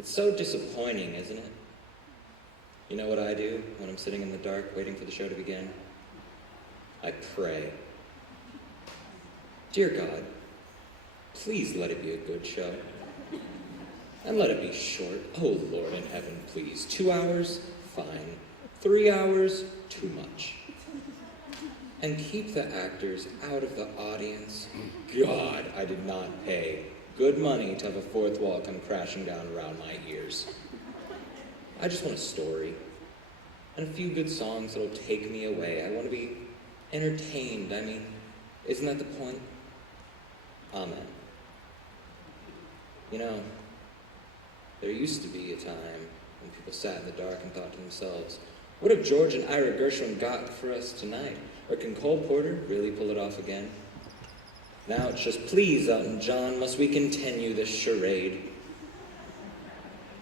It's so disappointing, isn't it? You know what I do when I'm sitting in the dark waiting for the show to begin? I pray. Dear God, please let it be a good show. And let it be short. Oh, Lord in heaven, please. 2 hours? Fine. 3 hours? Too much. And keep the actors out of the audience. God, I did not pay good money to have a fourth wall come crashing down around my ears. I just want a story. And a few good songs that'll take me away. I want to be entertained. I mean, isn't that the point? Amen. You know, there used to be a time when people sat in the dark and thought to themselves, what have George and Ira Gershwin got for us tonight? Or can Cole Porter really pull it off again? Now it's just, please, Elton John, must we continue this charade?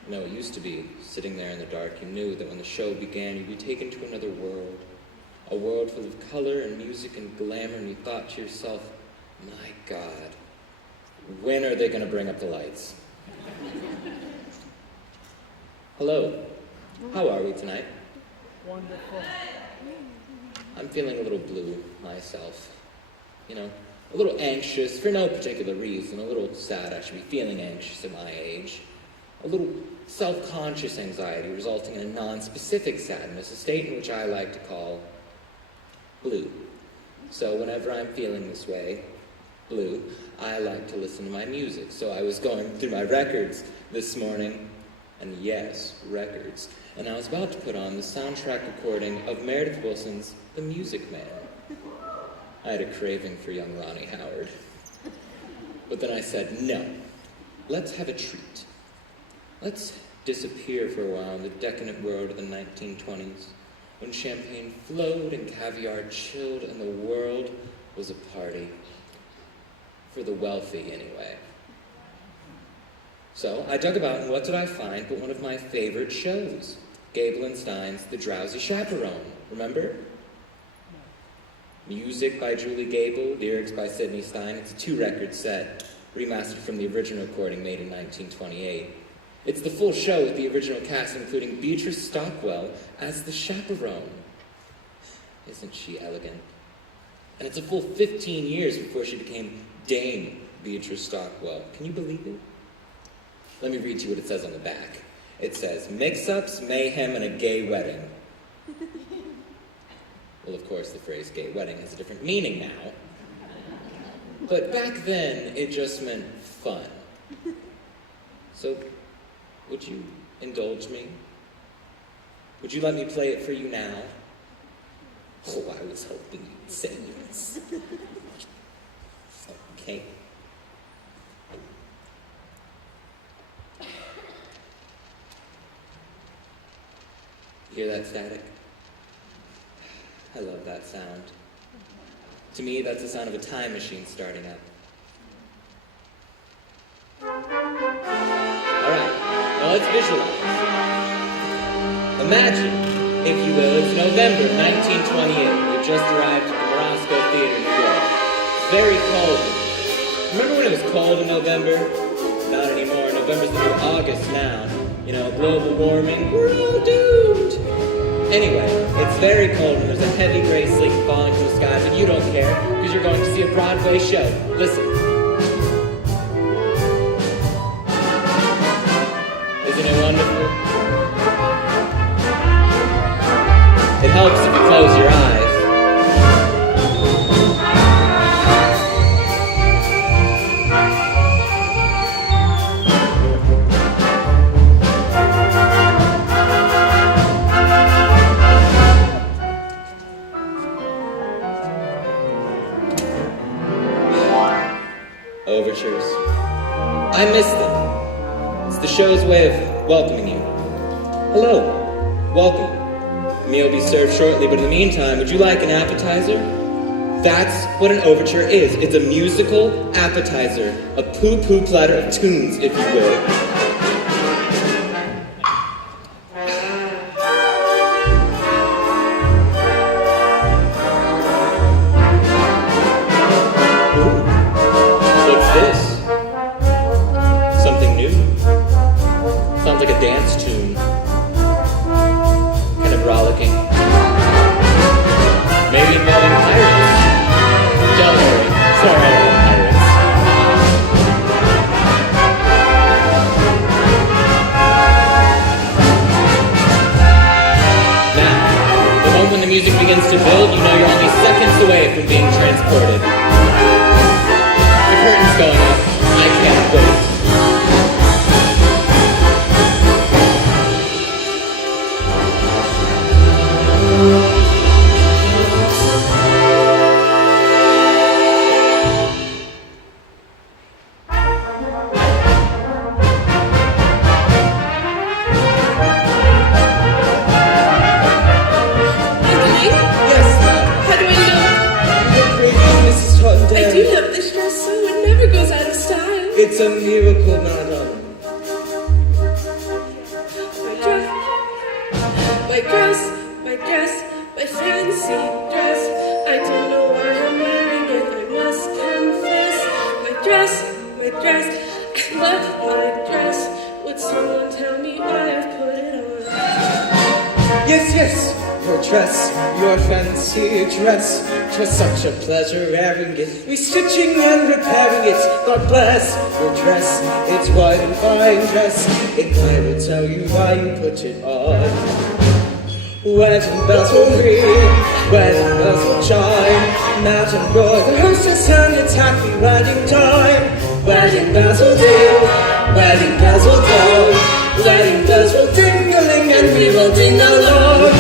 You know, it used to be, sitting there in the dark, you knew that when the show began, you'd be taken to another world. A world full of color and music and glamour, and you thought to yourself, my God, when are they going to bring up the lights? Hello, how are we tonight? Wonderful. I'm feeling a little blue myself. You know, a little anxious for no particular reason, a little sad I should be feeling anxious at my age. A little self-conscious anxiety resulting in a non-specific sadness, a state in which I like to call blue. So whenever I'm feeling this way, blue, I like to listen to my music. So I was going through my records this morning, and yes, records. And I was about to put on the soundtrack recording of Meredith Willson's The Music Man. I had a craving for young Ronnie Howard. But then I said, no, let's have a treat. Let's disappear for a while in the decadent world of the 1920s, when champagne flowed and caviar chilled and the world was a party. For the wealthy, anyway. So I dug about, and what did I find but one of my favorite shows, Gable and Stein's The Drowsy Chaperone. Remember? Music by Julie Gable, lyrics by Sidney Stein. It's a 2-record set, remastered from the original recording made in 1928. It's the full show with the original cast, including Beatrice Stockwell as the chaperone. Isn't she elegant? And it's a full 15 years before she became Dame Beatrice Stockwell. Can you believe it? Let me read to you what it says on the back. It says, mix-ups, mayhem, and a gay wedding. Well, of course, the phrase gay wedding has a different meaning now. But back then, it just meant fun. So, would you indulge me? Would you let me play it for you now? Oh, I was hoping you'd say yes. Okay. You hear that static? I love that sound. To me, that's the sound of a time machine starting up. Alright, now let's visualize. Imagine, if you will, it's November 1928. We've just arrived at the Morosco Theater in New York. Very cold. Remember when it was cold in November? Not anymore. November's the new August now. You know, global warming. We're all doomed. Anyway, it's very cold and there's a heavy gray sleet falling from the sky, but you don't care because you're going to see a Broadway show. Listen. Isn't it wonderful? It helps if you close your eyes. Overtures. I miss them. It's the show's way of welcoming you. Hello. Welcome. The meal will be served shortly, but in the meantime, would you like an appetizer? That's what an overture is. It's a musical appetizer. A poo-poo platter of tunes, if you will. music begins to build, you know you're only seconds away from being transported. The curtain's going up. I can't wait. It's a miracle, madam. My dress, my fancy dress. I don't know why I'm wearing it, I must confess. My dress, I love my dress. Would someone tell me why I've put it on? Yes, your dress, your fancy dress. 'Twas such a pleasure wearing it, restitching and repairing it. God bless your dress, it's white and fine dress. And I will tell you why you put it on. Wedding bells will ring, wedding bells will chime. Madam Roy, the hostess, and it's happy wedding time. Wedding bells will ding, wedding bells will dong. Wedding bells will ding-a-ling, and we will ding along.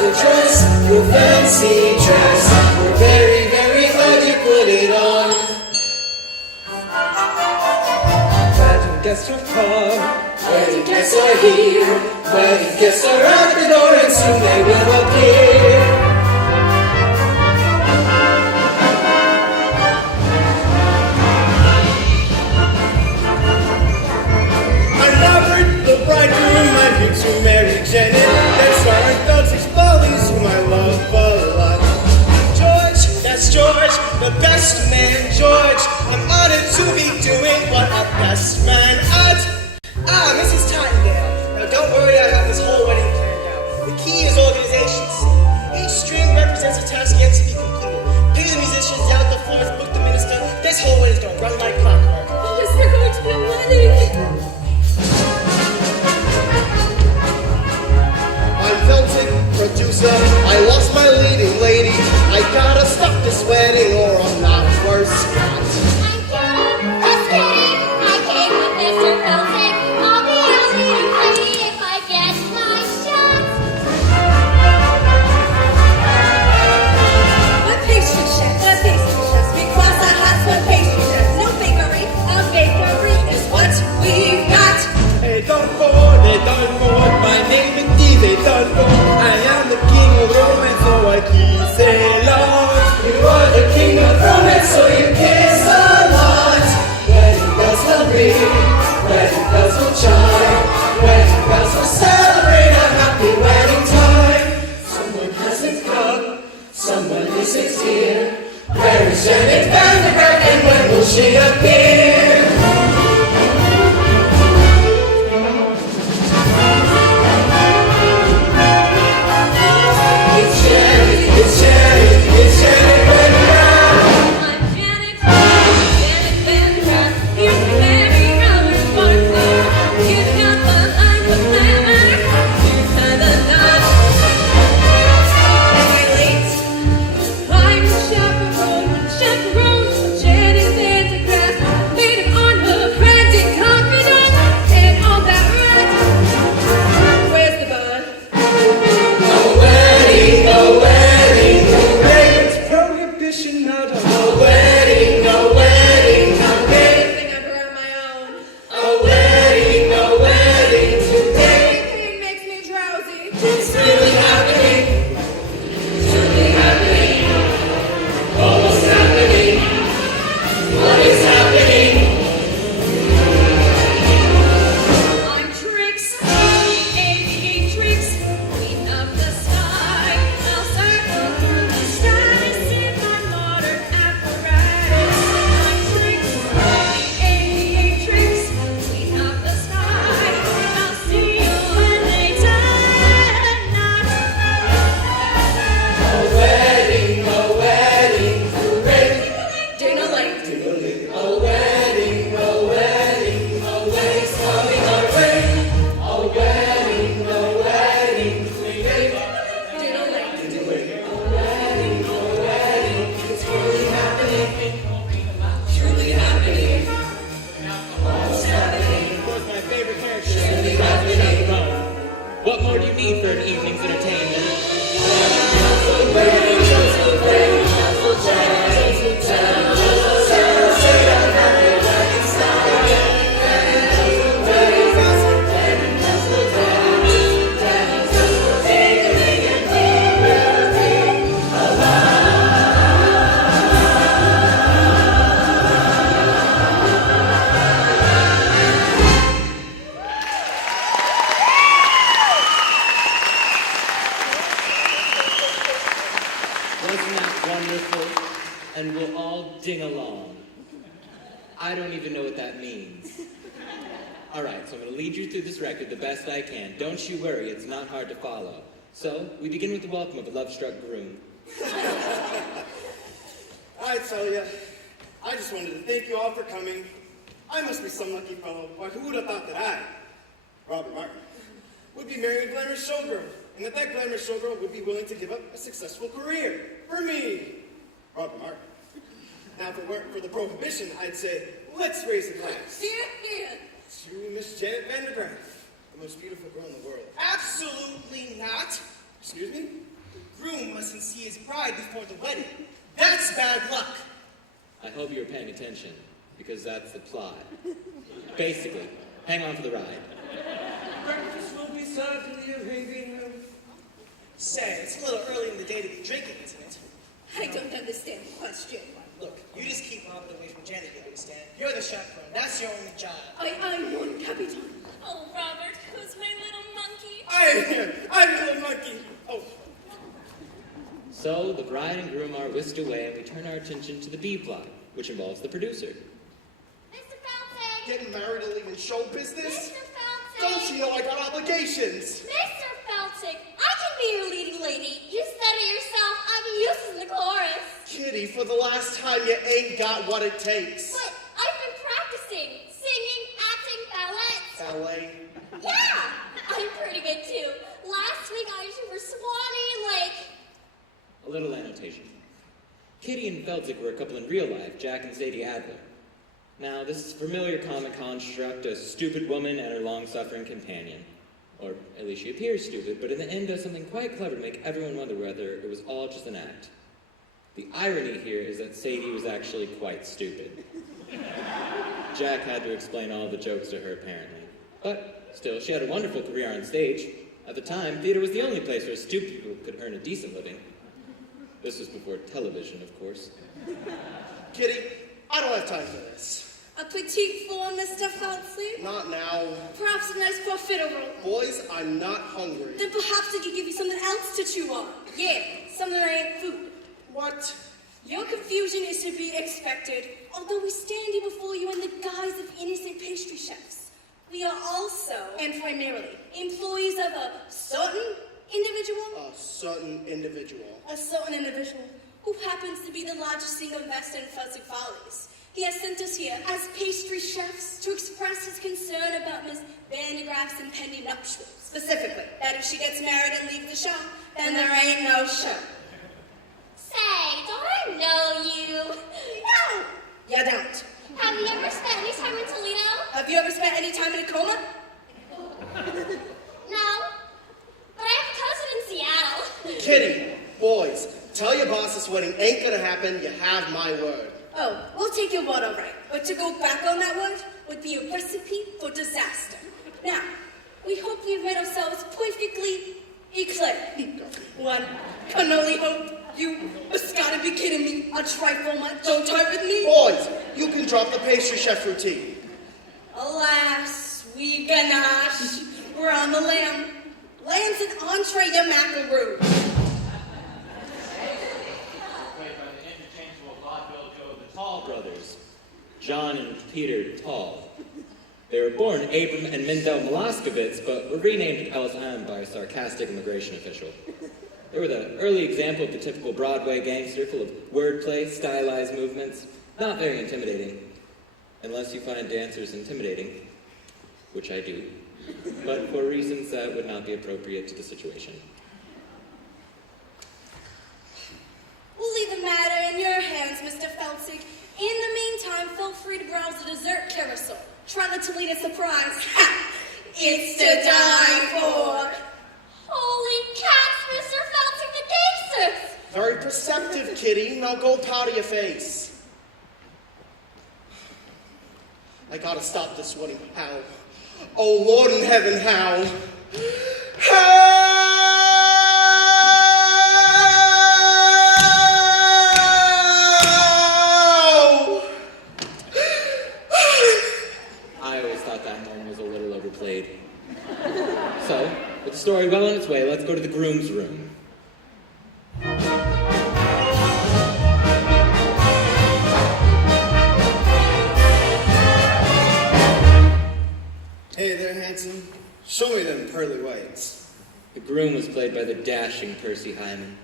Your dress, your fancy dress, we're very, very glad you put it on. Wedding guests have come, wedding guests are here. Wedding guests are at the door, and soon they will appear. I'm Robert, the bridegroom, I'm here to marry Janet. That's our Dulcich Follies, whom I love a lot. George, that's George, the best man, George. I'm honored to be doing what a best man ought. Mrs. Tottenham. Now don't worry, I have this whole wedding planned out. The key is organization. Each string represents a task yet to be completed. Pay the musicians out the floors, book the minister. This whole wedding's gonna run like clockwork. Oh, is there going to be a wedding? I'm Felton, producer. I lost my leading lady. I gotta stop this wedding or I'm not worth Scott. Just kidding. I came with Mr. Felton. I'll be your leading lady if I get my shot. One pastry chef, because I have one pastry chef. No bakery, a bakery is what we've got. Hey, don't go, my name is DJ, don't go. I am the king of romance, so I keep saying love. You are the king What more do you need for an evening's entertainment? Wasn't that wonderful? And we'll all ding along. I don't even know what that means. All right, so I'm going to lead you through this record the best I can. Don't you worry, it's not hard to follow. So, we begin with the welcome of a love-struck groom. I tell you, I just wanted to thank you all for coming. I must be some lucky fellow, but who would have thought that I, Robert Martin, would be marrying a glamorous showgirl, and that glamorous showgirl would be willing to give up a successful career for me, Robert Martin. Now, if it weren't for the prohibition, I'd say, let's raise a glass. Here. To Miss Janet Van der Graaf, the most beautiful girl in the world. Absolutely not. Excuse me? The groom mustn't see his bride before the wedding. That's bad luck. I hope you were paying attention, because that's the plot. Basically, hang on for the ride. Breakfast will be served in the Arabian room. Say, it's a little early in the day to be drinking, isn't it? I don't understand the question. Look, you just keep Robert away from Janet, you understand? You're the chaperone. That's your only job. I'm non Capitan. Oh, Robert, who's my little monkey? I am here. I'm a little monkey. Oh, So, the bride and groom are whisked away, and we turn our attention to the B plot, which involves the producer. Mr. Felton! Getting married to leave in show business? Mr. Felton! Don't you know I got obligations? Mr. Felton, I can be your leading lady. You said it yourself. I'm useless in the chorus. Kitty, for the last time, you ain't got what it takes. But I've been practicing. Singing, acting, ballet. Ballet. Yeah! I'm pretty good too. Last week I was for Swanee Lake. A little annotation. Kitty and Feldzig were a couple in real life, Jack and Sadie Adler. Now, this is a familiar comic construct, a stupid woman and her long-suffering companion. Or at least she appears stupid, but in the end does something quite clever to make everyone wonder whether it was all just an act. The irony here is that Sadie was actually quite stupid. Jack had to explain all the jokes to her, apparently. But still, she had a wonderful career on stage. At the time, theater was the only place where stupid people could earn a decent living. This was before television, of course. Kitty, I don't have time for this. A petite four, Mr. Felton? Not now. Perhaps a nice profiterole. Boys, I'm not hungry. Then perhaps I could give you something else to chew on. Yeah, something that ain't food. What? Your confusion is to be expected, although we stand here before you in the guise of innocent pastry chefs. We are also, and primarily, employees of a certain individual. A certain individual. A certain individual who happens to be the largest single investor in Felton Follies. He has sent us here as pastry chefs to express his concern about Miss Van der Graaf's impending nuptials. Specifically, that if she gets married and leaves the show, then there ain't no show. Say, don't I know you? No, you don't. Have you ever spent any time in Toledo? Have you ever spent any time in a coma? No. But I have a cousin in Seattle. Kitty, boys, tell your boss this wedding ain't gonna happen. You have my word. Oh, we'll take your word all right. But to go back on that word would be a recipe for disaster. Now, we hope we've made ourselves perfectly clear. One can only hope. You must gotta be kidding me. A trifle much. Don't toy with me. Boys, you can drop the pastry chef routine. Alas, we ganache. We're on the lamb. Lamb's an entree, you macaroon. Played by the interchangeable vaudeville duo of the Tall brothers, John and Peter Tall. They were born Abram and Mendel Miloskowitz, but were renamed LSM by a sarcastic immigration official. They were the early example of the typical Broadway gangster, full of wordplay, stylized movements, not very intimidating, unless you find dancers intimidating, which I do, but for reasons that would not be appropriate to the situation. We'll leave the matter in your hands, Mr. Feltzig. In the meantime, feel free to browse the dessert carousel. Try the Toledo surprise. Ha! It's to die for. kitty. Now go powder your face. I gotta stop this wedding. How? Oh, Lord in heaven, how? I always thought that moment was a little overplayed. So, with the story well on its way, let's go to the groom's room. Hey there, handsome. Show me them pearly whites. The groom was played by the dashing Percy Hyman.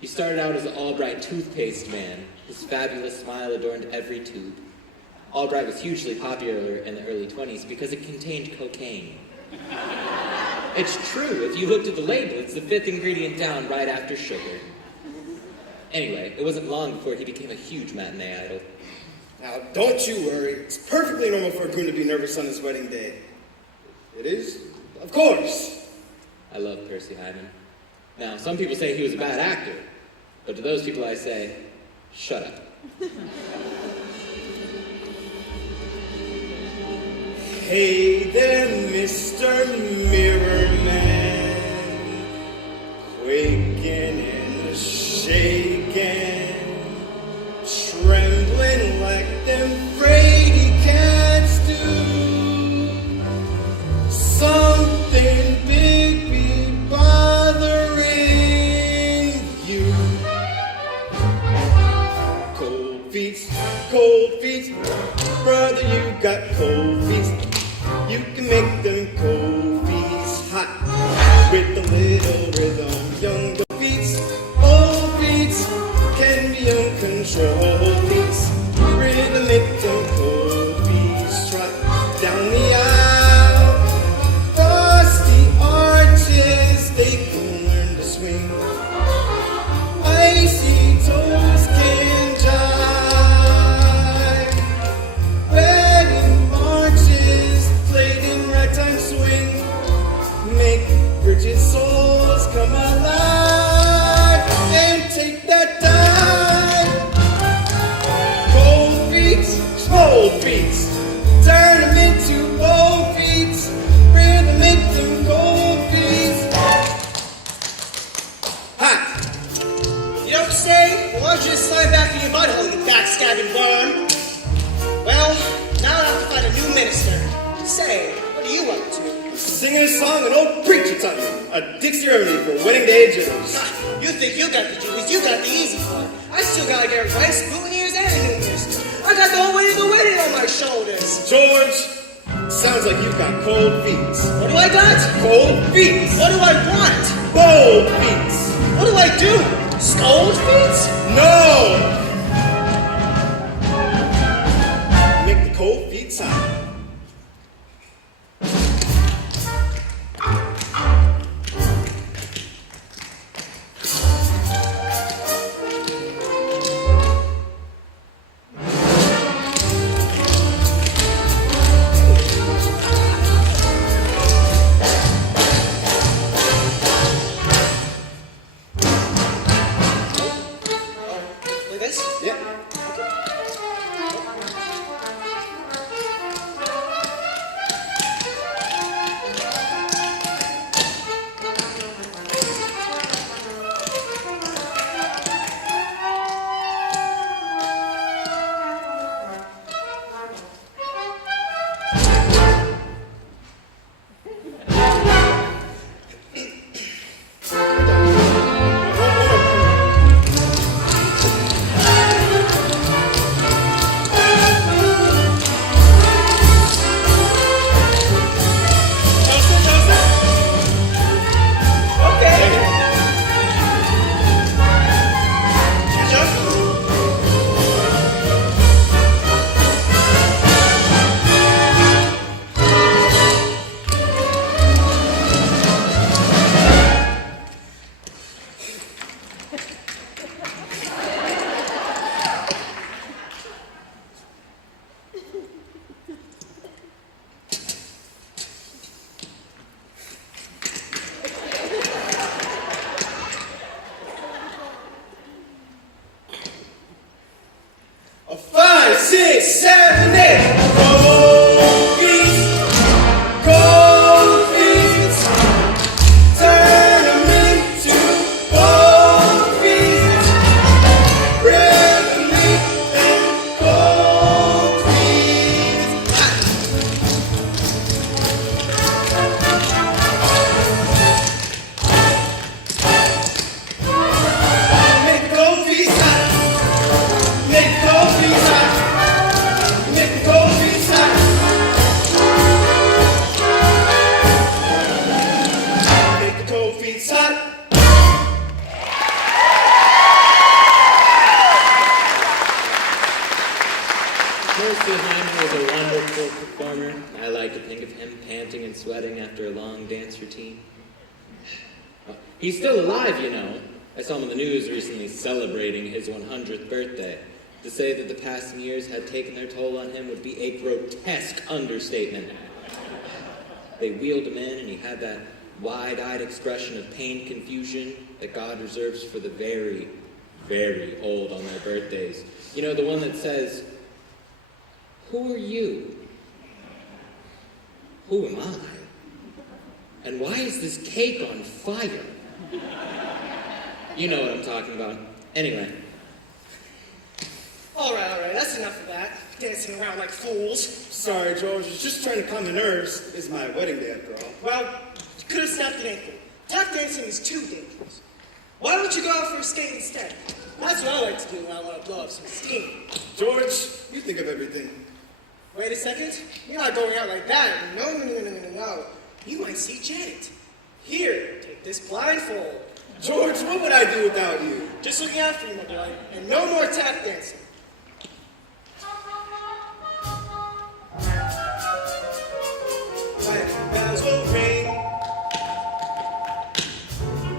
He started out as an Albright toothpaste man. His fabulous smile adorned every tube. Albright was hugely popular in the early 20s because it contained cocaine. It's true, if you looked at the label, it's the 5th ingredient down right after sugar. Anyway, it wasn't long before he became a huge matinee idol. Now, don't you worry. It's perfectly normal for a groom to be nervous on his wedding day. It is? Of course. I love Percy Hyman. Now, some people say he was a bad actor, but to those people I say, shut up. Hey there, Mr. Mirrorman, quaking and shaking, trembling like them fraidy cats do. Something big be bothering you. Cold feet, brother, you got cold feet. You can make them cold feet hot with a little rhythm. Young feet, old feet can be uncontrolled beats. Rhythm make them cold feet trot down the aisle. Frosty arches, they can learn to swing. Icy toes can jive. Wedding marches played in ragtime swing make rigid souls come alive and take that dive. Cold beats, turn them into bold beats, rhythm make them gold beats. Hot. You don't say? Well, why don't you just slide back in your mud hole, you backstabbing worm? Well, now I have to find a new minister. Say, what are you up to? Singing a song an old preacher taught me, a Dixie remedy for wedding day jitters. Ha, you think you got the jewels, you got the easy part. I still gotta get rice, boutonnieres, and a new minister. I got the whole way to the wedding on my shoulders. George, sounds like you've got cold feet. What do I got? Cold feet. What do I want? Bold feet. What do I do? Scold feet? No! Make the cold feet hot. Like this? Yeah. pizza. Mostly Hyman was a wonderful performer. I like to think of him panting and sweating after a long dance routine. He's still alive, you know. I saw him on the news recently celebrating his 100th birthday. To say that the passing years had taken their toll on him would be a grotesque understatement. They wheeled him in, and he had that wide-eyed expression of pained confusion that God reserves for the very, very old on their birthdays. You know, the one that says, "Who are you? Who am I? And why is this cake on fire?" You know what I'm talking about. Anyway. All right, that's enough of that. Dancing around like fools. Sorry, George. I was just trying to calm the nerves. It's my wedding day, after all. Well, you could have snapped an ankle. Tap dancing is too dangerous. Why don't you go out for a skate instead? That's what I like to do when I want to blow up some steam. George, you think of everything. Wait a second. You're not going out like that. No. You might see Janet. Here, take this blindfold. George, what would I do without you? Just looking after you, my boy. And no more tap dancing. When bells will ring,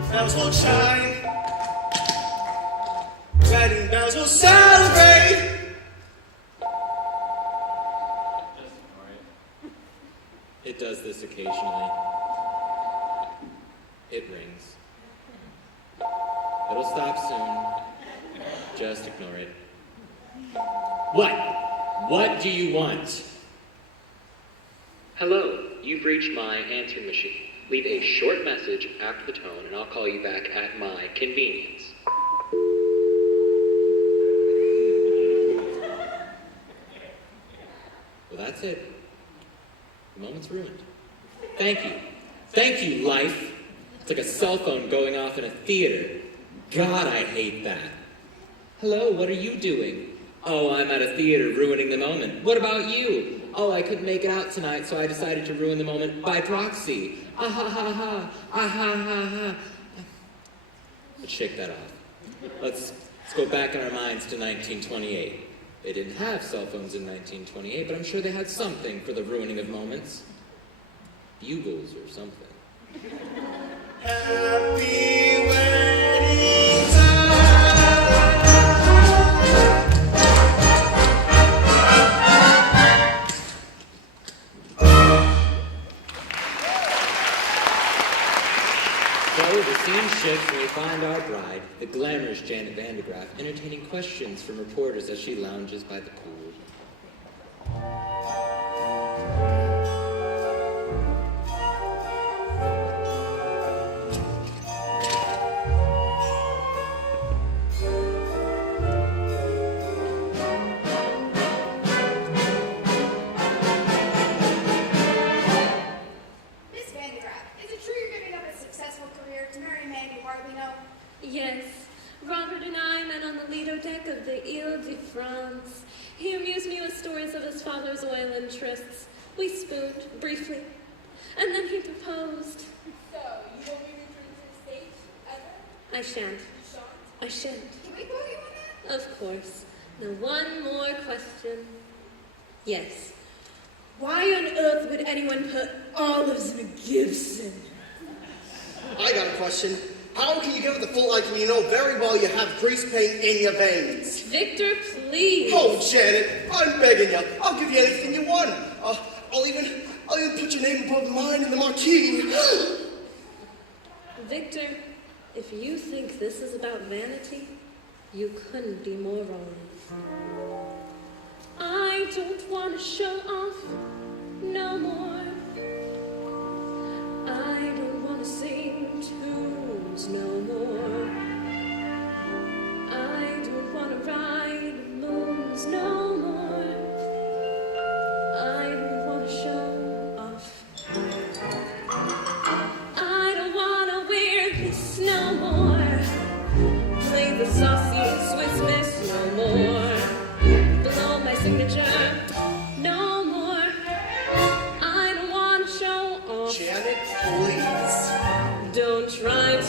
bells will chime, wedding bells will celebrate. It does this occasionally. It rings. It'll stop soon. Just ignore it. What? What do you want? Hello, you've reached my answering machine. Leave a short message after the tone, and I'll call you back at my convenience. Well, that's it. The moment's ruined. Thank you. Thank you, life. It's like a cell phone going off in a theater. God, I hate that. Hello, what are you doing? Oh, I'm at a theater ruining the moment. What about you? Oh, I couldn't make it out tonight, so I decided to ruin the moment by proxy. Ah ha ha ha. Ah ha ha ha. Let's shake that off. Let's go back in our minds to 1928. They didn't have cell phones in 1928, but I'm sure they had something for the ruining of moments. Bugles or something. Happy wedding time. So the scene shifts and we find our bride, the glamorous Janet Vandegraff, entertaining questions from reporters as she lounges by the pool. Yes, Robert and I met on the Lido deck of the Ile de France. He amused me with stories of his father's oil interests. We spooned, briefly, and then he proposed. So, you won't be returning to the States ever? I shan't. You shan't? I shan't. Can we quote you on that? Of course. Now, one more question. Yes. Why on earth would anyone put olives in a Gibson? I got a question. How can you give it the full light when you know very well you have grease paint in your veins? Victor, please. Oh, Janet, I'm begging you. I'll give you anything you want. I'll even put your name above mine in the marquee. Victor, if you think this is about vanity, you couldn't be more wrong. I don't want to show off no more. I don't want to sing tunes no more. I don't want to ride moons no more. I don't want to show off. I don't want to wear this no more. Play the saucy Swiss Miss no more. Below my signature no more. I don't want to show off. Janet, please. Don't try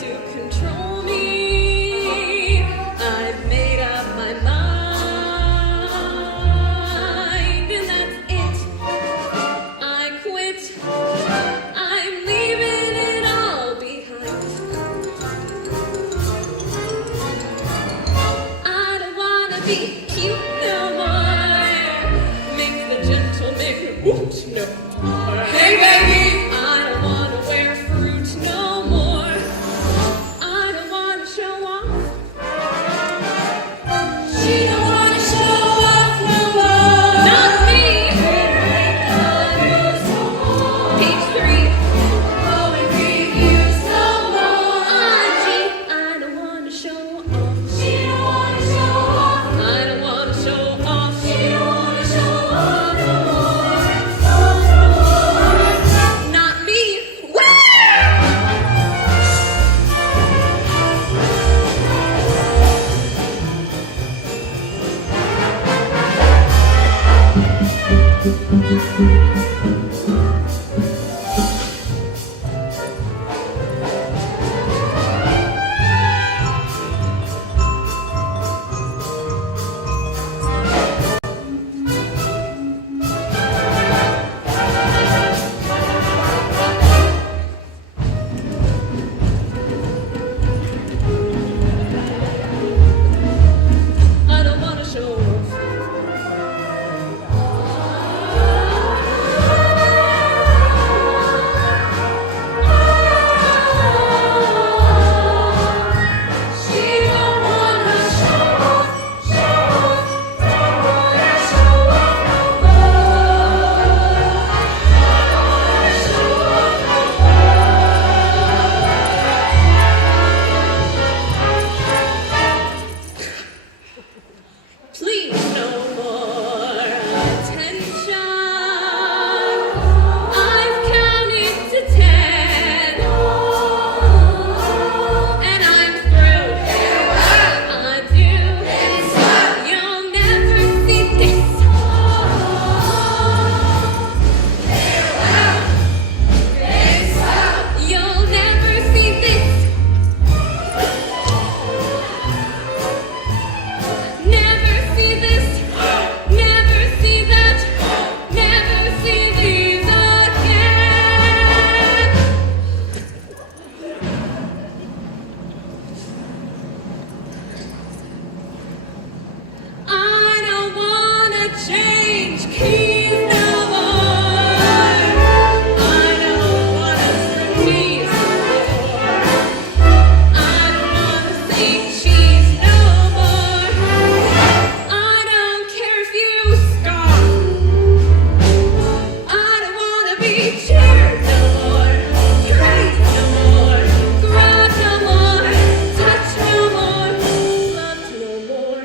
be cute no more. Make the gentleman woot no more. Hey baby, I don't wanna wear fruit no more. I don't wanna show off. She don't wanna show off no more. Not me. Page 3. Oh, and reviews no more. I don't wanna show off. She don't wanna show off. I don't wanna show off. She don't wanna show off no more. Not me. I don't wanna show off. She don't wanna show off, don't wanna show off no Please, no more attention. I've counted to 10, and I'm through. I do. You'll never see this. You'll never see this. Never see this, never see that, never see these again. I don't wanna change keys no more. I don't wanna sneeze no more. I don't wanna say cheese no more. I don't care if you scoff. I don't wanna be cheered no more. Praised no more. Grabbed no more. Touched no more. Loved no more.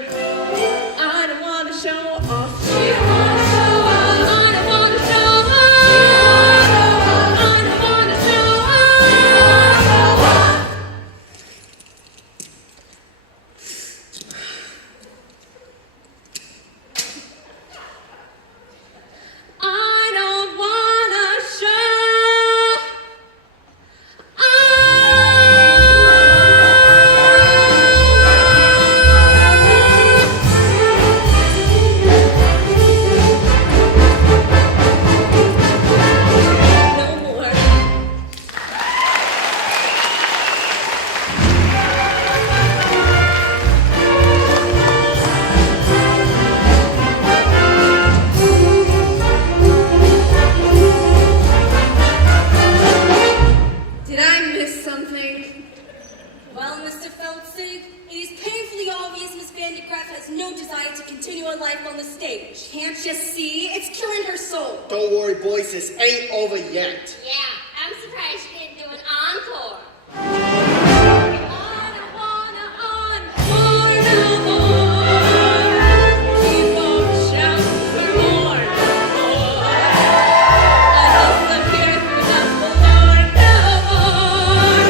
I don't wanna show off. She don't wanna show off. I don't wanna show off. I don't wanna show off. I don't wanna show no more. Did I miss something? Well, Mr. Feltzig, it is painfully obvious Miss Vandegraff has no desire to continue her life on the stage. Can't you see? It's killing her soul. Don't worry, boys, this ain't over yet. Yeah, I'm surprised she didn't do an encore. I don't wanna encore no more. Keep on shouting for more no more. I disappear through the floor no more.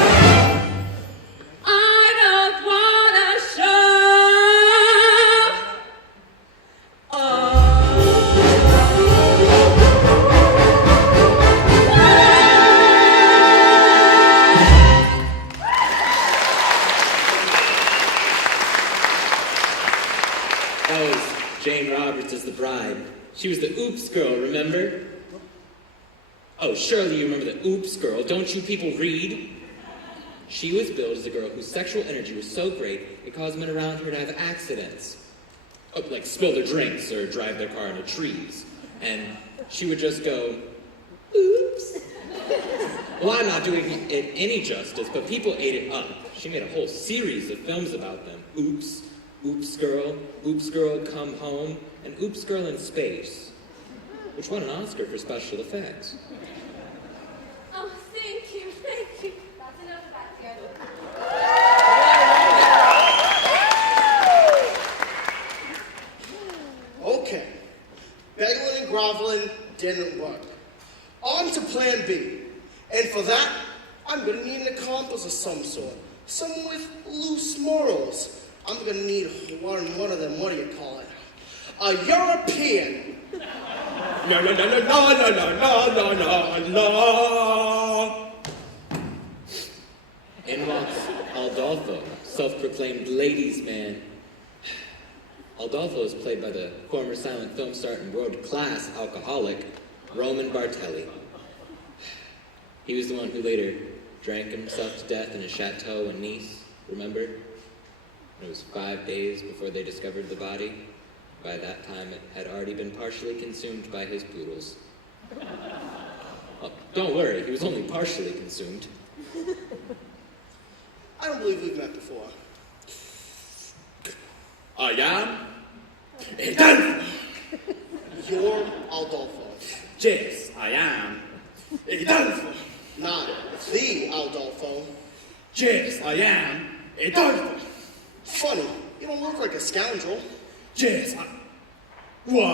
I don't wanna show That was Jane Roberts as the bride. She was the Oops girl, remember? Oh, surely you remember the Oops girl. Don't you people read? She was billed as a girl whose sexual energy was so great it caused men around her to have accidents. like spill their drinks or drive their car into trees. And she would just go, oops. Well, I'm not doing it any justice, but people ate it up. She made a whole series of films about them. Oops, Oops Girl, Come Home, and Oops Girl in Space, which won an Oscar for special effects. Oh, thank you. That's enough about the other. Okay. Begging and groveling didn't work. On to plan B. And for that, I'm gonna need an accomplice of some sort. Someone with loose morals. I'm gonna need one of them, what do you call it? A European. No. In walks Aldolfo, self-proclaimed ladies' man. Aldolfo is played by the former silent film star and world-class alcoholic, Roman Bartelli. He was the one who later drank himself to death in a chateau in Nice, remember? It was 5 days before they discovered the body. By that time, it had already been partially consumed by his poodles. Oh, don't worry, he was only partially consumed. I don't believe we've met before. I am Adolfo. You're Aldolfo. Yes, I am Adolfo. Not the Aldolfo. Yes, I am Adolfo. Funny, you don't look like a scoundrel. Yes, What?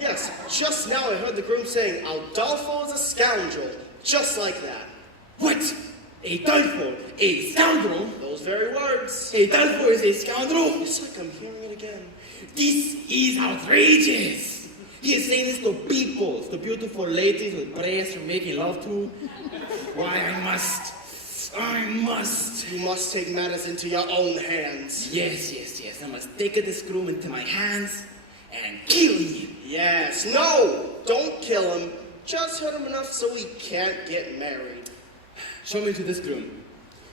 Yes, just now I heard the groom saying Aldolfo is a scoundrel. Just like that. What? Adolfo, a scoundrol? Those very words. Adolfo is a scoundrel? It's like I'm hearing it again. This is outrageous. He is saying this to people, to beautiful ladies with breasts for making love to. Why, I must. You must take matters into your own hands. Yes. I must take this groom into my hands and kill him. Yes. No, don't kill him. Just hurt him enough so he can't get married. Show me to this groom.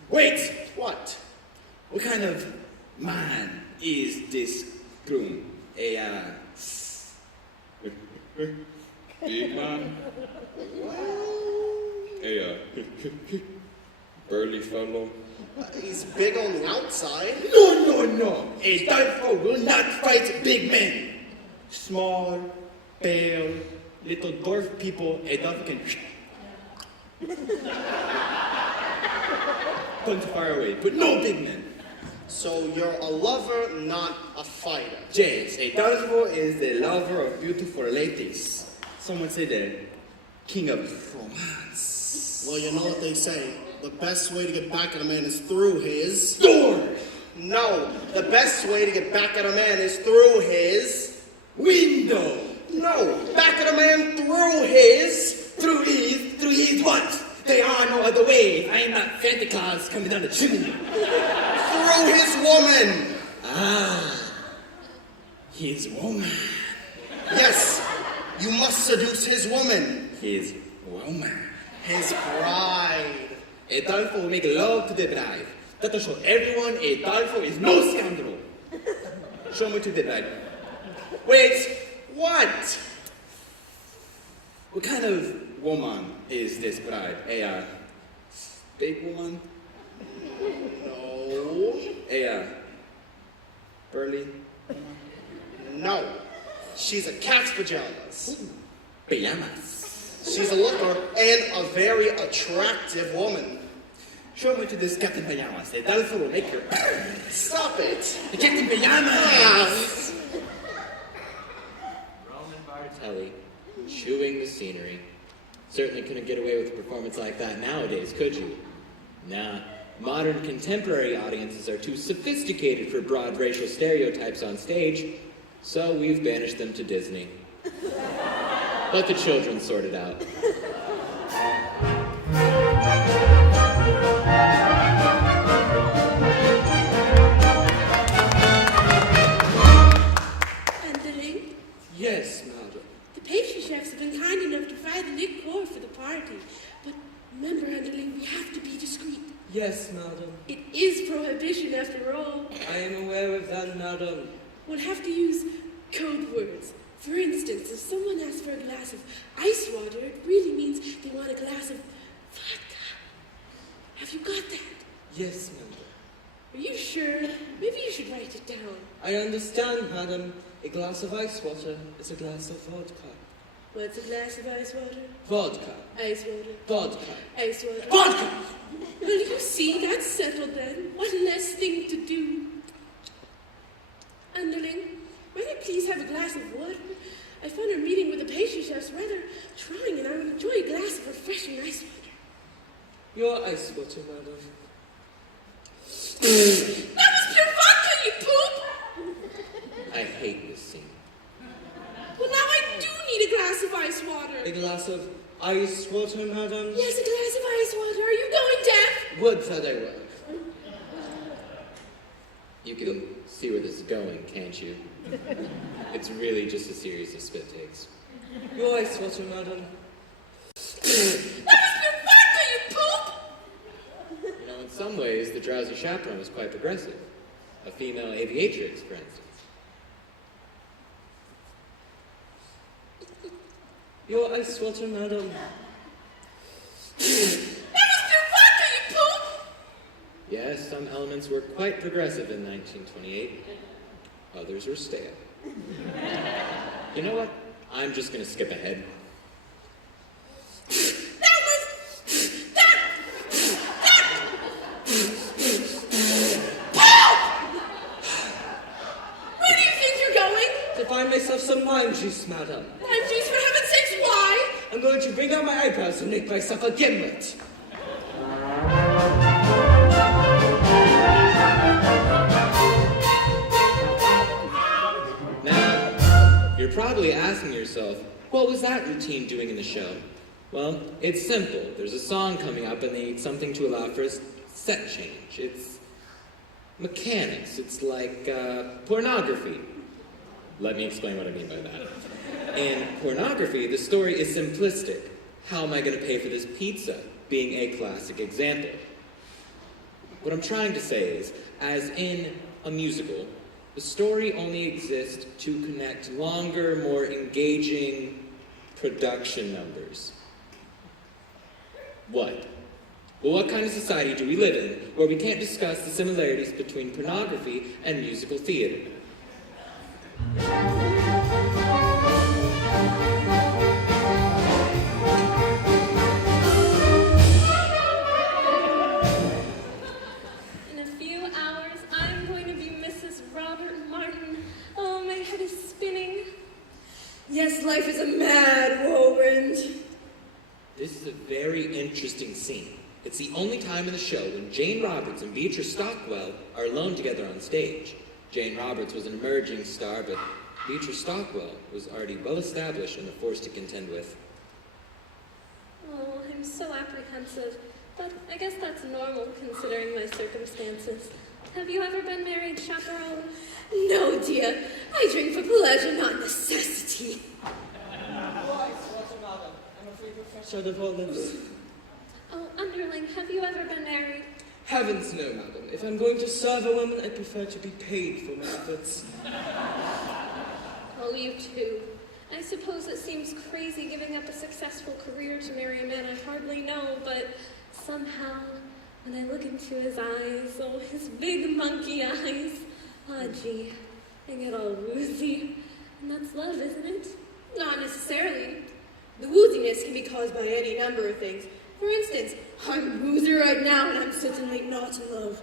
Wait! What? What kind of man is this groom? A, big man? A, burly fellow? He's big on the outside. No. Adolfo will not fight big men. Small, pale, little dwarf people, Adolfo can... Don't far away, but no big men. So you're a lover, not a fighter. Yes, Adolfo is the lover of beautiful ladies. Someone say the king of romance. Well, you know what they say. The best way to get back at a man is through his... Door! No, the best way to get back at a man is through his... Window! No, back at a man through his... Through his what? There are no other ways. I am not Santa Claus coming down the chimney. Through his woman. His woman. Yes, you must seduce his woman. His woman. His bride. Adolfo will make love to the bride. That will show everyone Adolfo is no scoundrel. Show me to the bride. Wait, what? What kind of woman is this bride? A big woman? No. A burly? No. She's a cat's pajamas. Pajamas. She's a looker and a very attractive woman. Show me to this Captain Pajamas. Adolfo will make her. Stop it. The Captain Pajamas! Roman Bartelli, chewing the scenery. Certainly couldn't get away with a performance like that nowadays, could you? Nah, modern contemporary audiences are too sophisticated for broad racial stereotypes on stage, so we've banished them to Disney. Let the children sort it out. Underling, Yes, madam. the pastry chefs have been kind enough to fry the liqueur for the party. But remember, Underling, we have to be discreet. Yes, madam. It is prohibition after all. I am aware of that, madam. We'll have to use code words. For instance, if someone asks for a glass of ice water, it really means they want a glass of vodka. Have you got that? Yes, madam. Are you sure? Maybe you should write it down. I understand, madam. A glass of ice water is a glass of vodka. What's a glass of ice water? Vodka. Ice water. Vodka. Ice water. Vodka! Well, you see, that's settled then. One less thing to do. Underling, might I please have a glass of water? I found our meeting with the pastry chefs rather trying, and I would enjoy a glass of refreshing ice water. Your ice water, madam. That was pure vodka, you poop! I hate this scene. Well, now I do need a glass of ice water. A glass of ice water, madam? Yes, a glass of ice water. Are you going deaf? Would that I were. You can see where this is going, can't you? It's really just a series of spit takes. Your ice water, madam. That was pure vodka, you poop! You know, in some ways, the Drowsy Chaperone was quite progressive. A female aviatrix, for instance. Your ice water, madam. That was pure vodka, you poop! Yes, some elements were quite progressive in 1928. Others were stale. You know what? I'm just gonna skip ahead. Where do you think you're going? To find myself some lime juice, madam. Lime juice, for heaven's sakes, why? I'm going to bring out my eyebrows and make myself a gimlet. Now, you're probably asking yourself, what was that routine doing in the show? Well, it's simple. There's a song coming up and they need something to allow for a set change. It's mechanics. It's like pornography. Let me explain what I mean by that. In pornography, the story is simplistic. How am I going to pay for this pizza? Being a classic example. What I'm trying to say is, as in a musical, the story only exists to connect longer, more engaging production numbers. What? Well, what kind of society do we live in where we can't discuss the similarities between pornography and musical theater? In a few hours, I'm going to be Mrs. Robert Martin. Oh, my head is spinning. Yes, life is a mad whirlwind. This is a very interesting scene. It's the only time in the show when Jane Roberts and Beatrice Stockwell are alone together on stage. Jane Roberts was an emerging star, but Beatrice Stockwell was already well established and a force to contend with. Oh, I'm so apprehensive. But I guess that's normal considering my circumstances. Have you ever been married, chaperone? No, dear. I drink for pleasure, not necessity. Your ice water, madam. I'm afraid we're fresh out of olives. Oh, underling, have you ever been married? Heavens no, madam. If I'm going to serve a woman, I prefer to be paid for my efforts. Oh, you too. I suppose it seems crazy giving up a successful career to marry a man I hardly know, but somehow, when I look into his eyes, oh, his big monkey eyes, oh, gee, I get all woozy. And that's love, isn't it? Not necessarily. The wooziness can be caused by any number of things. For instance, I'm woozy right now, and I'm certainly not in love.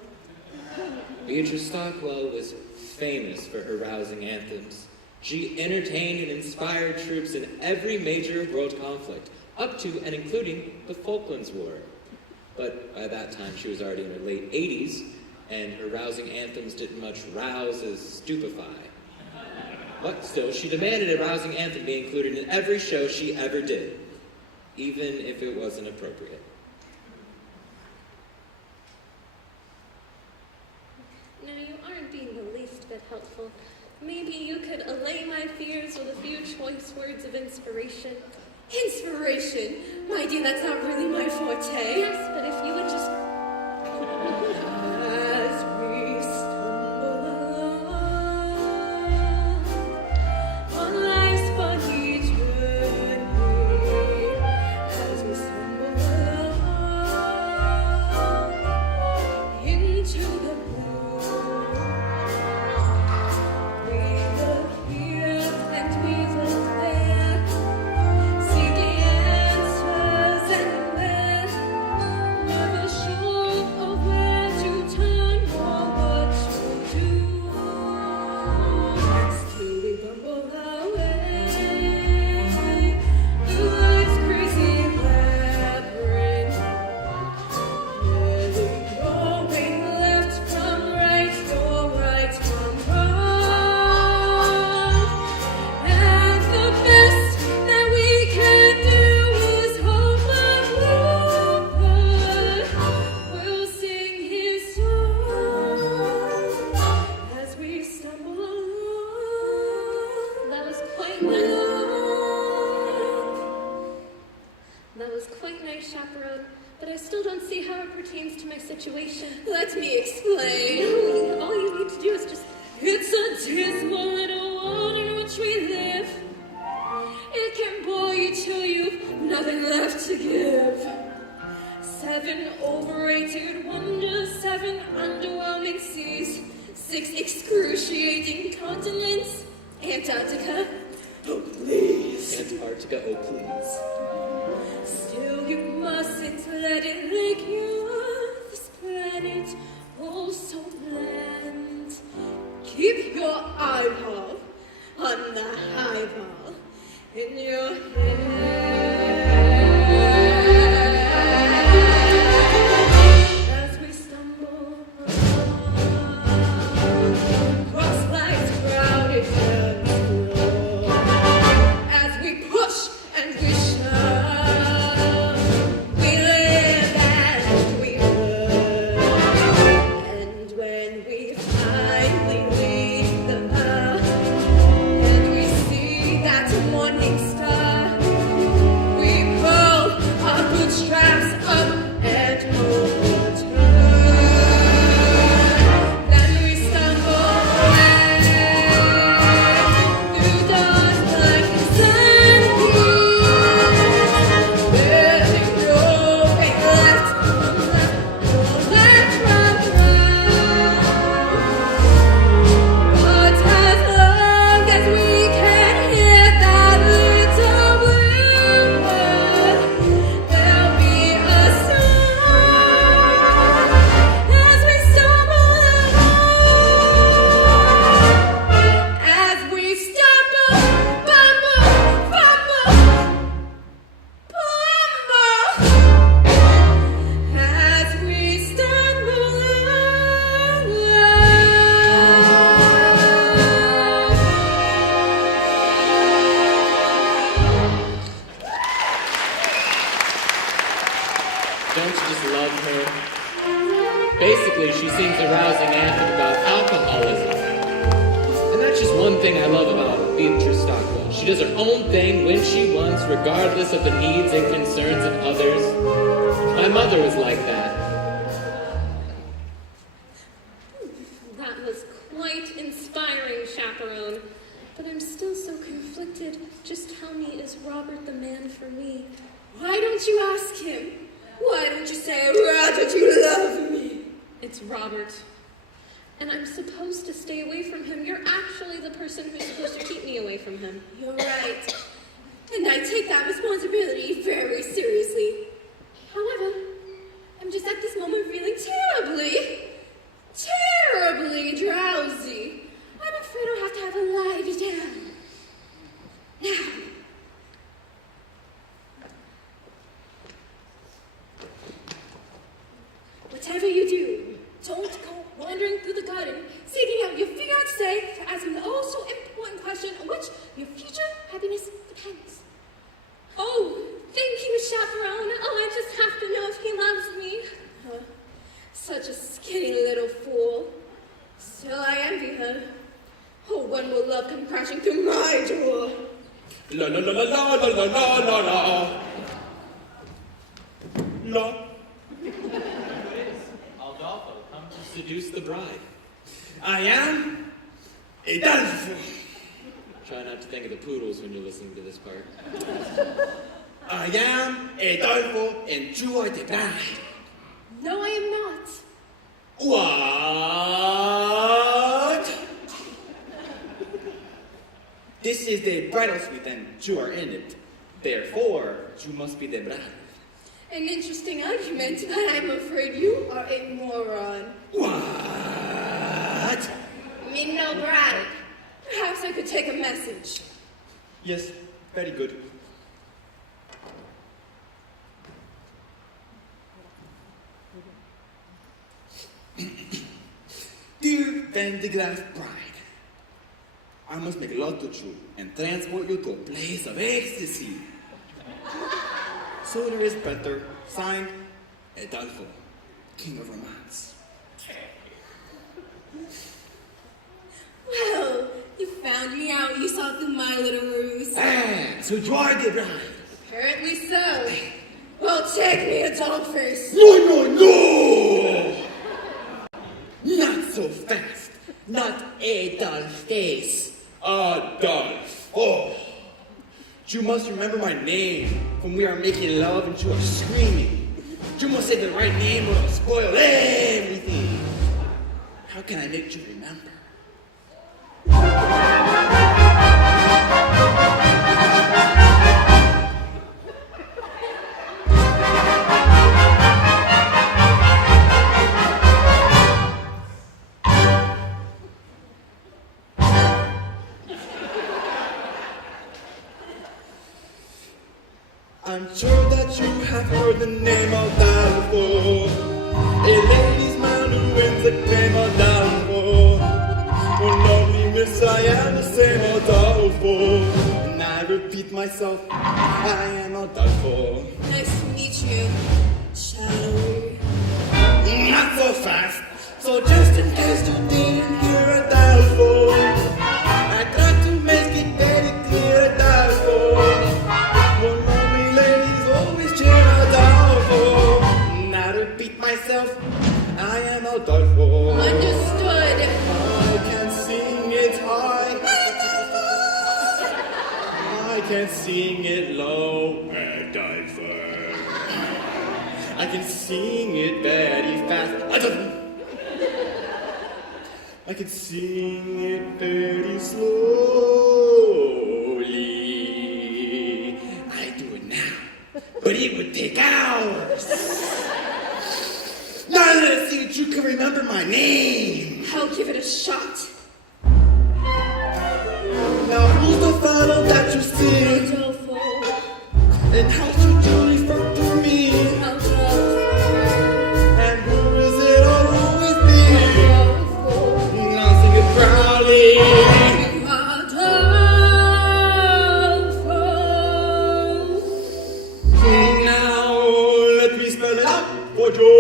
Beatrice Stockwell was famous for her rousing anthems. She entertained and inspired troops in every major world conflict, up to and including the Falklands War. But by that time, she was already in her late 80s, and her rousing anthems didn't much rouse as stupefy. But still, she demanded a rousing anthem be included in every show she ever did, even if it wasn't appropriate. Now, you aren't being the least bit helpful. Maybe you could allay my fears with a few choice words of inspiration. Inspiration? My dear, that's not really my forte. Yes, but if you would just... means to my situation. Let me explain. All you need to do is just... It's a dismal little world in which we live. It can bore you till you've nothing left to give. 7 overrated wonders, 7 underwhelming seas, 6 excruciating continents. Antarctica, oh please. Antarctica, oh please. Still you mustn't let it lick you off this planet, oh so bland. Keep your eyeball on the highball in your head. As we stumble across life's crowded dance floor, As we push and we shove, we live and we run. And when we finally leave the earth and we see that morning star, we pull our bootstraps up and overturn. Then we stumble away through doors like insanity, leaving nothing left from But as long as we can hear that little whisper, there'll be a song as we stumble along. As we stumble, bumble, fumble, as we stumble Don't you just love her? Basically, she sings a rousing anthem about alcoholism. And that's just one thing I love about Beatrice Stockwell. She does her own thing when she wants, regardless of the needs and concerns of others. My mother was like that. that was quite inspiring, Chaperone. But I'm still so conflicted. Just tell me, is Robert the man for me? Why don't you ask him? Why don't you say, Roger, you love me? It's Robert. And I'm supposed to stay away from him. You're actually the person who's supposed to keep me away from him. You're right. And I take that responsibility very seriously. However, I'm just at this moment feeling terribly drowsy. I'm afraid I'll have to have a lie down. Now. Whatever you do, don't go wandering through the garden, seeking out your fiancé to ask him the oh so important question on which your future happiness depends. Oh, thank you, Chaperone. Oh, I just have to know if he loves me. Such a skinny little fool. Still, I envy her. Oh, when will love come crashing through my door? La la la la la la la la la la. La. Aldolfo, come to seduce the bride. I am Adolfo. Try not to think of the poodles when you're listening to this part. I am Adolfo, and you are the bride. No, I am not. What? This is the bridal suite, and you are in it. Therefore, you must be the bride. An interesting argument, but I'm afraid you are a moron. What? Me no bride. Perhaps I could take a message. Yes, very good. Dear Van de Graaf bride, I must make love to you and transport you to a place of ecstasy. Sooner is better. Signed, Adolfo, King of Romance. Well, you found me out. You saw through my little ruse. Ah, so you are the bride. Apparently so. Well, take me, a dollface. No, no, no! a dull face. Adolf. Oh. You must remember my name when we are making love and you are screaming. You must say the right name or it'll spoil everything. How can I make you remember? I'm sure that you have heard the name of Adolfo, a lady's man who wins the claim of Adolfo. Oh, lovely miss, I am the same Adolfo, and I repeat myself, I am Adolfo. Nice to meet you, shall we? Not so fast, so just in case you didn't hear Adolfo, I got to make it very clear, Adolfo. Myself, I am Adolfo. Understood. I can sing it high. I can sing it low. Adolfo. I can sing it very fast. Adolfo. I can sing it very slowly. I do it now, but it would take hours. Now let's see if you can remember my name. I'll give it a shot. Now who's the fellow that you see? Adolfo. And how should you refer to me? Adolfo. And who is it or who is me? Adolfo. Now sing it proudly. Adolfo. Now let me spell it out for you.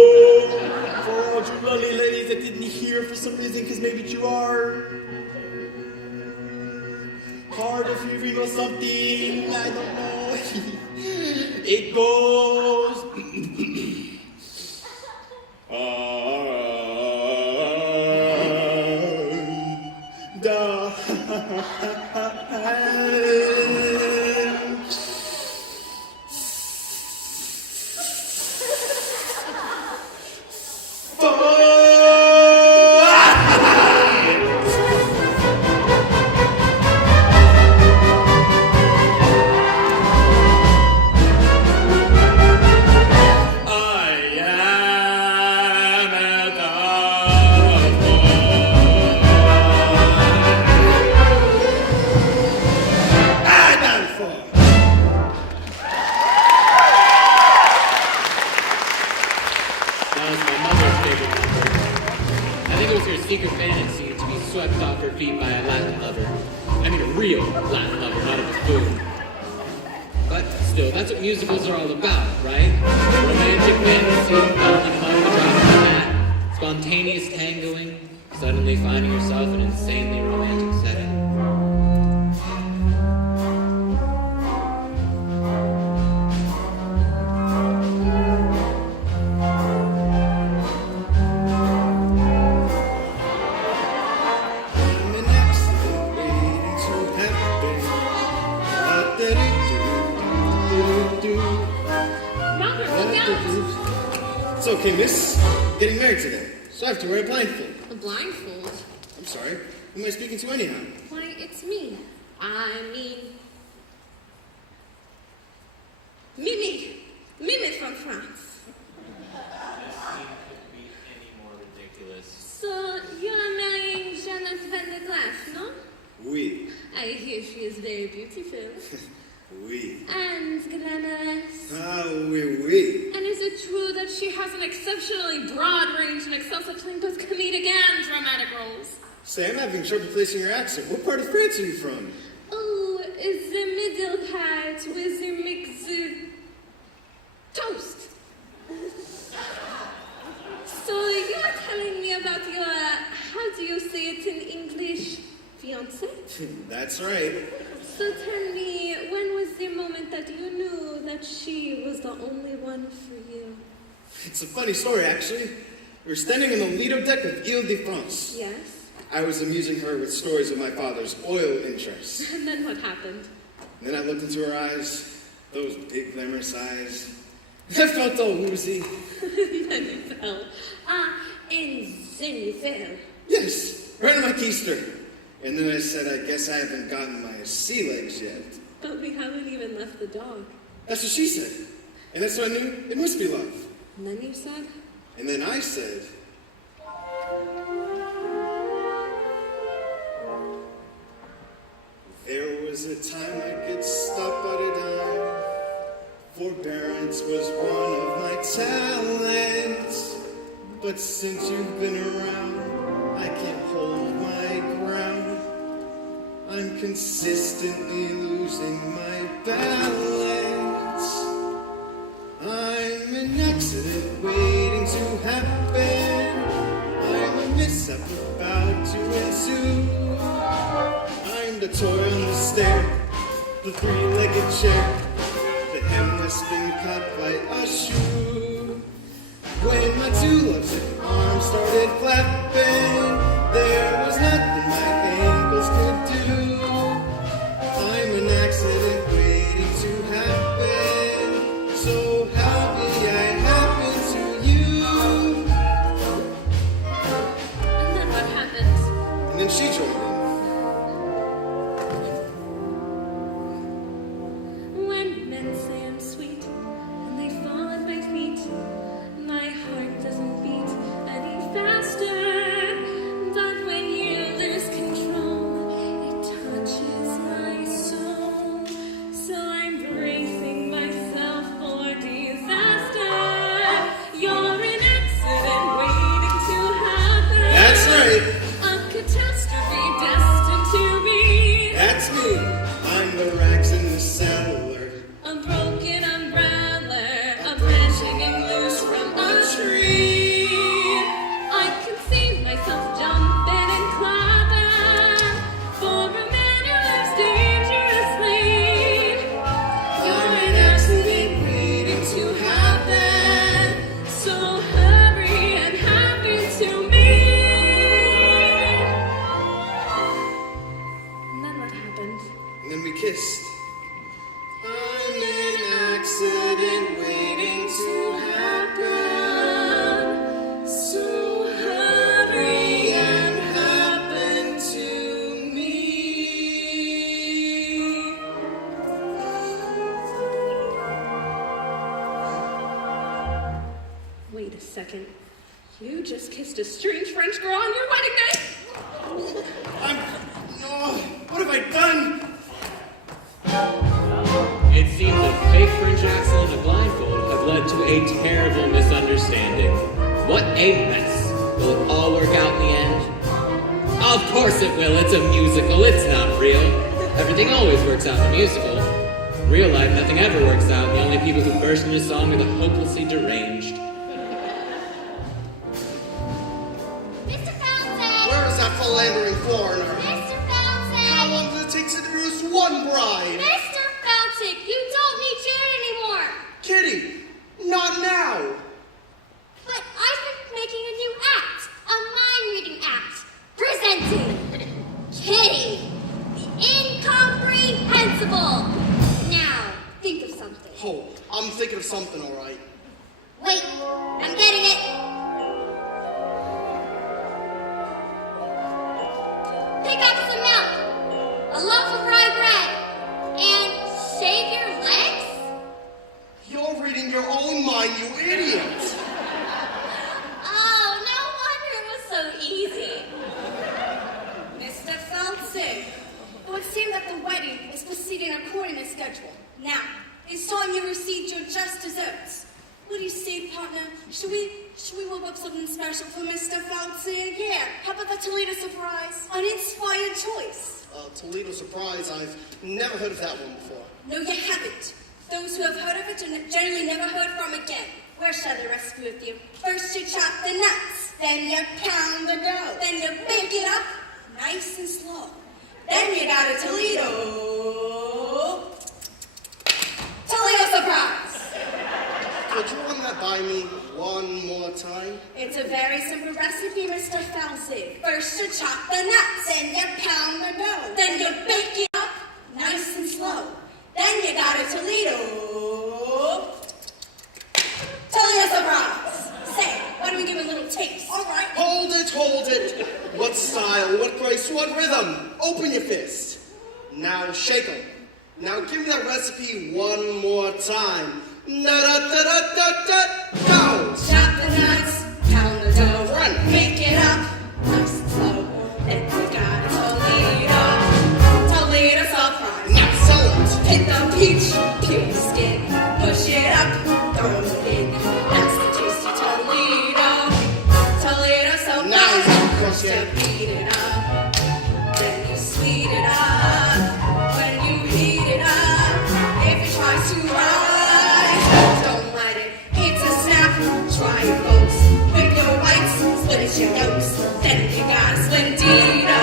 For all you lovely ladies that didn't hear for some reason, because maybe you are hard of hearing or something, I don't know. It goes secret fantasy to be swept off her feet by a Latin lover. I mean a real Latin lover, not a buffoon. But still, that's what musicals are all about, right? Romantic fantasy, falling in love with a drop of a hat, spontaneous tangoing, suddenly finding yourself in an insanely romantic setting. It's okay, miss. I'm getting married today, so I have to wear a blindfold. A blindfold? I'm sorry. Who am I speaking to anyhow? Why, it's me. I mean... Mimi. Mimi from France. This scene couldn't be any more ridiculous. So, you're marrying Janet Van de Graaf, no? Oui. I hear she is very beautiful. Oui. And glamorous. Ah, oui, oui. And is it true that she has an exceptionally broad range and excels at playing both comedic and dramatic roles? Say, I'm having trouble placing your accent. What part of France are you from? Oh, it's the middle part with the mixed toast. So you're telling me about your, how do you say it in English, fiancé? That's right. So tell me, when was the moment that you knew that she was the only one for you? It's a funny story, actually. We were standing on the Lido deck of Ile de France. Yes? I was amusing her with stories of my father's oil interests. And then what happened? And then I looked into her eyes, those big glamorous eyes. I felt all woozy. Then you fell. Ah, and then you fell. Yes, right on my keister. And then I said, I guess I haven't gotten my sea legs yet. But we haven't even left the dog. That's what she said. And that's when I knew it must be love. And then you said? And then I said, there was a time I could stop but a dime. Forbearance was one of my talents. But since you've been around, I can't hold my ground. I'm consistently losing my balance. I'm an accident waiting to happen. I'm a mishap about to ensue. I'm the toy on the stair, the three-legged chair, the hem that's been caught by a shoe. When my two lovesick arms started flapping, there was nothing my ankles could do. I'm an accident waiting to happen. So how did I happen to you? And then what happened? And then she joined in. When men say I'm sweet, and they fall at my feet, my heart doesn't beat any faster. But when you lose control, it touches my soul. So I'm bracing myself for disaster. You're an accident waiting to happen. That's right. A catastrophe destined to be. That's me. I'm the rags in the cellar. A broken umbrella, a branch hanging loose from a tree. I can see myself jumping and clapping for a man who lives dangerously. You're an accident waiting to happen, so hurry and happen to me. And then what happened? And then we kissed. I'm an accident waiting to happen. So hurry and happen to me. Wait a second. You just kissed a strange French girl on your wedding day? What have I done? It seems a fake French accent and a blindfold have led to a terrible misunderstanding. What a mess. Will it all work out in the end? Of course it will. It's a musical. It's not real. Everything always works out in a musical. In real life, nothing ever works out. The only people who burst into song are the hopelessly deranged. Mr. Fountain! Where is that philandering foreigner? Mr. Fountain! How long does it take to introduce one bride? Mr. Fountain, you don't need Jared anymore! Kitty, not now. But I've been making a new act, a mind-reading act, presenting Kitty, the incomprehensible. Now, think of something. Oh, I'm thinking of something, all right. Wait, I'm getting it. Pick up some milk, a loaf of rye bread, and shave your legs? You're reading your own mind, you idiot. Oh, no wonder it was so easy. Mr. Fountain, it would seem that the wedding is proceeding according to schedule. Now, it's time you received your just desserts. What do you say, partner? Should we whip up something special for Mr. Fountain? Yeah, how about the Toledo surprise? An inspired choice. Toledo surprise, I've never heard of that one before. No, you haven't. Those who have heard of it are generally never heard from again. Where shall the rest be with you? First you chop the nuts, then you pound the dough, then you bake it up nice and slow. Then you got a Toledo surprise. Could you run that by me one more time? It's a very simple recipe, Mr. Felsig. First you chop the nuts, then you pound the dough, then you bake it up nice and slow. Then you got a Toledo surprise. Say, why don't we give it a little taste? All right. Hold it. What style, what grace, what rhythm? Open your fist. Now shake 'em. Now give me that recipe one more time. Na-da-da-da-da-da, go! Chop the nuts, pound the dough, Run. Make it up nice and slow. Then we got a Toledo surprise. Excellent! Hit the peach, peel the skin, push it up, throw it in. That's the tasty Toledo surprise. Now you crush First you it. beat it up, then you sweet it up. When you heat it up, if it tries to rise, don't let it. It's a snap. Try it, folks. Whip your whites, split your yolks. Then you got a Splendino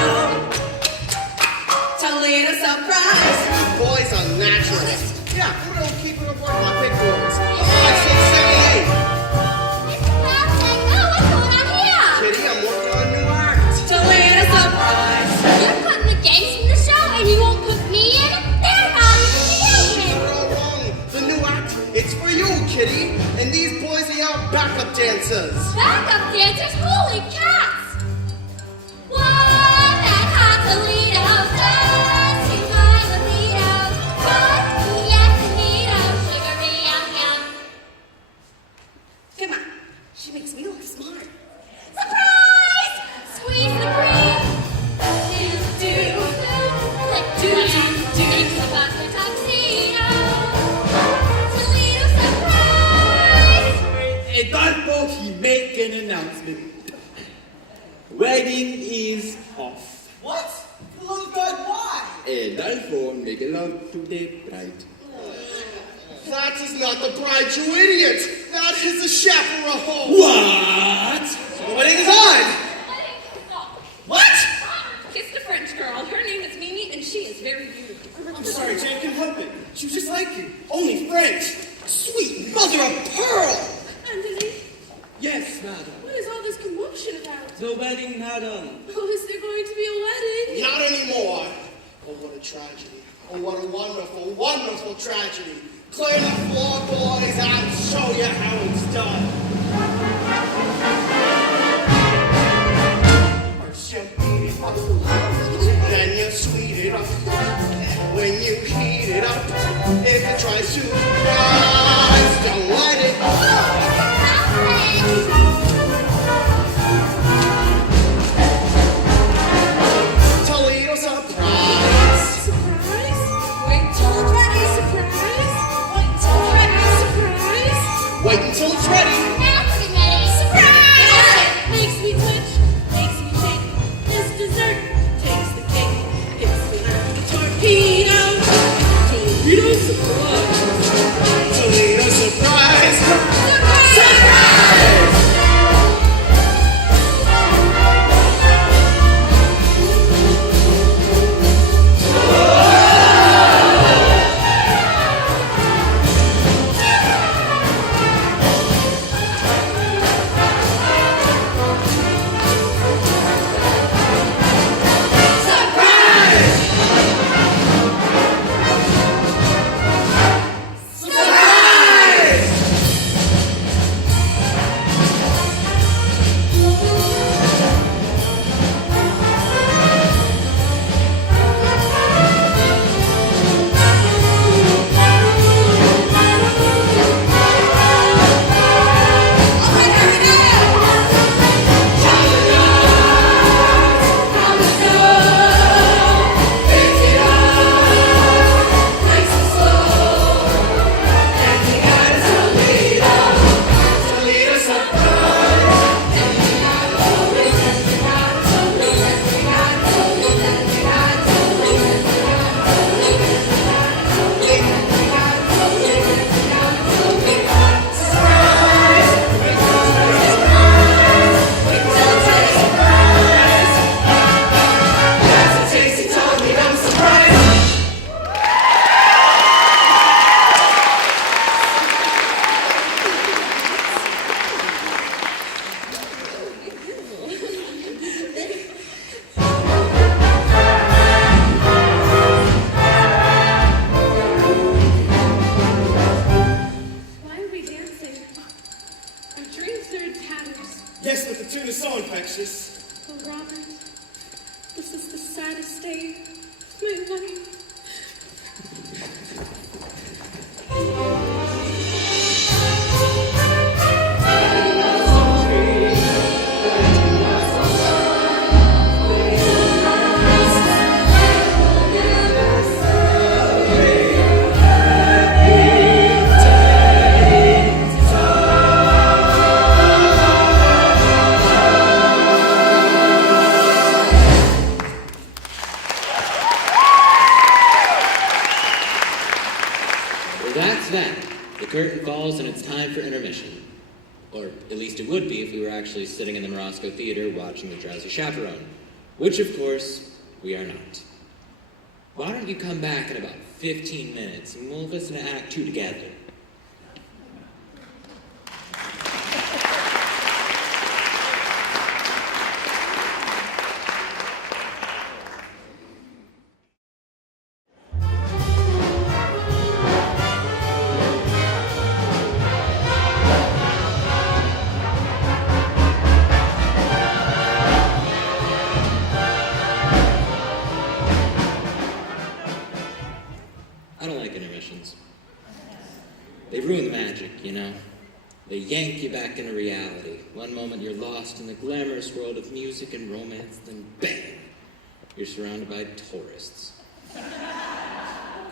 Toledo surprise. Boys are naturalists. Yeah, who don't keep it up like my big boys? 5, 6, 7, 8. Mr. Felsig, oh, what's going on here? Kitty, I'm working on a new act. Toledo surprise. You're putting the games from the show and you won't put me in? They're not even human. You're all wrong. The new act, it's for you, Kitty. And these boys are your backup dancers. Backup dancers? Holy cats! One that hot Toledo does to my Toledo. Good, yes, Toledo, sugary yum yum. Come on. She makes me look smart. Surprise! Squeeze the cream. Do. Click do. Mix the butter tuxedo. Toledo surprise! Adolfo, he make an announcement. Wedding is off. What? Little God, why? Adolfo make love to the bride. That is not the bride, you idiot. That is the chaperone. What? The wedding is on. What? Kiss the French girl. Her name is Mimi, and she is very beautiful. I'm sorry, Jane can help it. She was just like you, only French. Sweet mother of pearl! Anthony, Yes, madam. what is all this commotion about? The wedding, madam. Oh, is there going to be a wedding? Not anymore. Oh, what a tragedy. Oh, what a wonderful, wonderful tragedy. Clear the floor, boys. I'll show you how it's done. First you beat it up, then you sweet it up. When you heat it up, if it tries to rise, don't let it. Toledo surprise. Surprise? Wait till it's ready. Surprise? Wait till it's ready. Surprise? Wait until it's ready. Now it's ready. Surprise! Yes, but the tune is so infectious. Oh, Robert, this is the saddest day of my life. Curtain falls and it's time for intermission. Or at least it would be if we were actually sitting in the Morosco Theater watching the Drowsy Chaperone. Which, of course, we are not. Why don't you come back in about 15 minutes and we'll listen to Act 2 together. They ruin the magic, you know. They yank you back into reality. One moment you're lost in the glamorous world of music and romance, then bang, you're surrounded by tourists.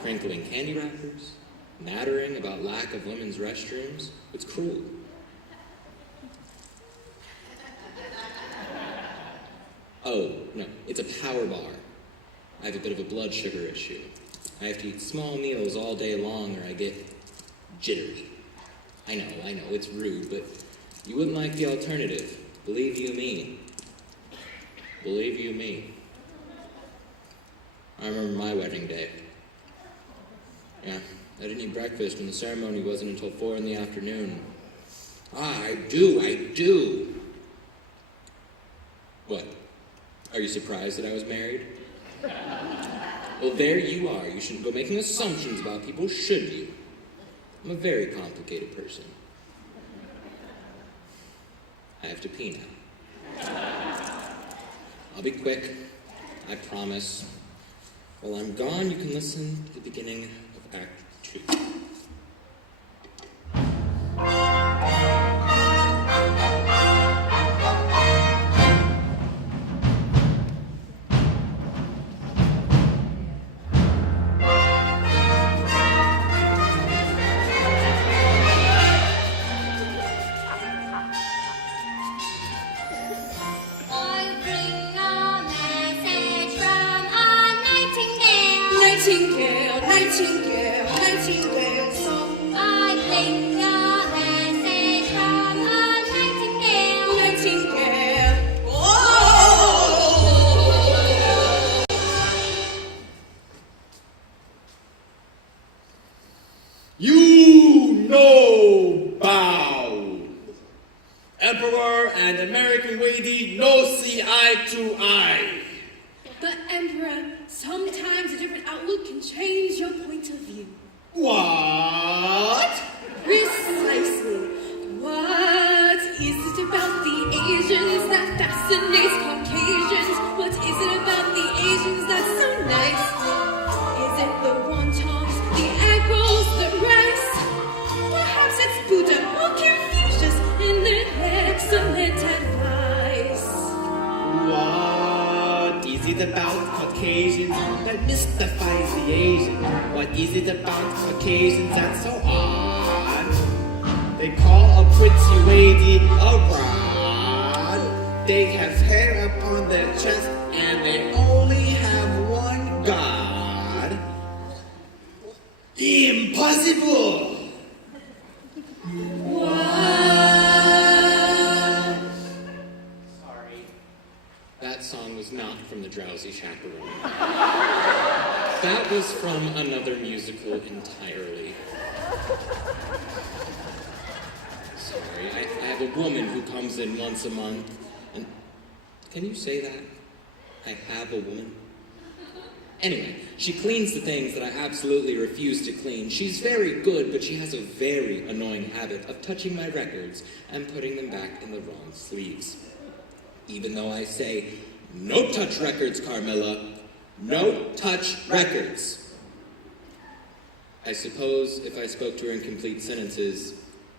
Crinkling candy wrappers, nattering about lack of women's restrooms. It's cruel. Oh, no, it's a power bar. I have a bit of a blood sugar issue. I have to eat small meals all day long or I get jittery. I know, it's rude, but you wouldn't like the alternative. Believe you me. Believe you me. I remember my wedding day. Yeah, I didn't eat breakfast and the ceremony wasn't until 4 in the afternoon. I do. What? Are you surprised that I was married? Well, there you are. You shouldn't go making assumptions about people, should you? I'm a very complicated person. I have to pee now. I'll be quick, I promise. While I'm gone, you can listen to the beginning of Act 2. Nightingale song. I bring a message from a nightingale. Nightingale. Oh! You know bow. Emperor and American lady no see eye to eye. But Emperor, sometimes a different outlook can change your point of view. What? Precisely. What is it about the Asians that fascinates Caucasians? What is it about the Asians that's so nice? Is it the wontons, the egg rolls, the rice? Perhaps it's Buddha or Confucius and their excellent advice. What is it about Caucasians that mystifies the Asian? What is it about Caucasians that's so odd? They call a pretty lady a rod. They have hair up on their chest and they only have one god. Impossible! That song was not from the Drowsy Chaperone. That was from another musical entirely. Sorry, I have a woman who comes in once a month, and... Can you say that? I have a woman? Anyway, she cleans the things that I absolutely refuse to clean. She's very good, but she has a very annoying habit of touching my records and putting them back in the wrong sleeves. Even though I say, "No touch records, Carmilla. No touch records." I suppose if I spoke to her in complete sentences,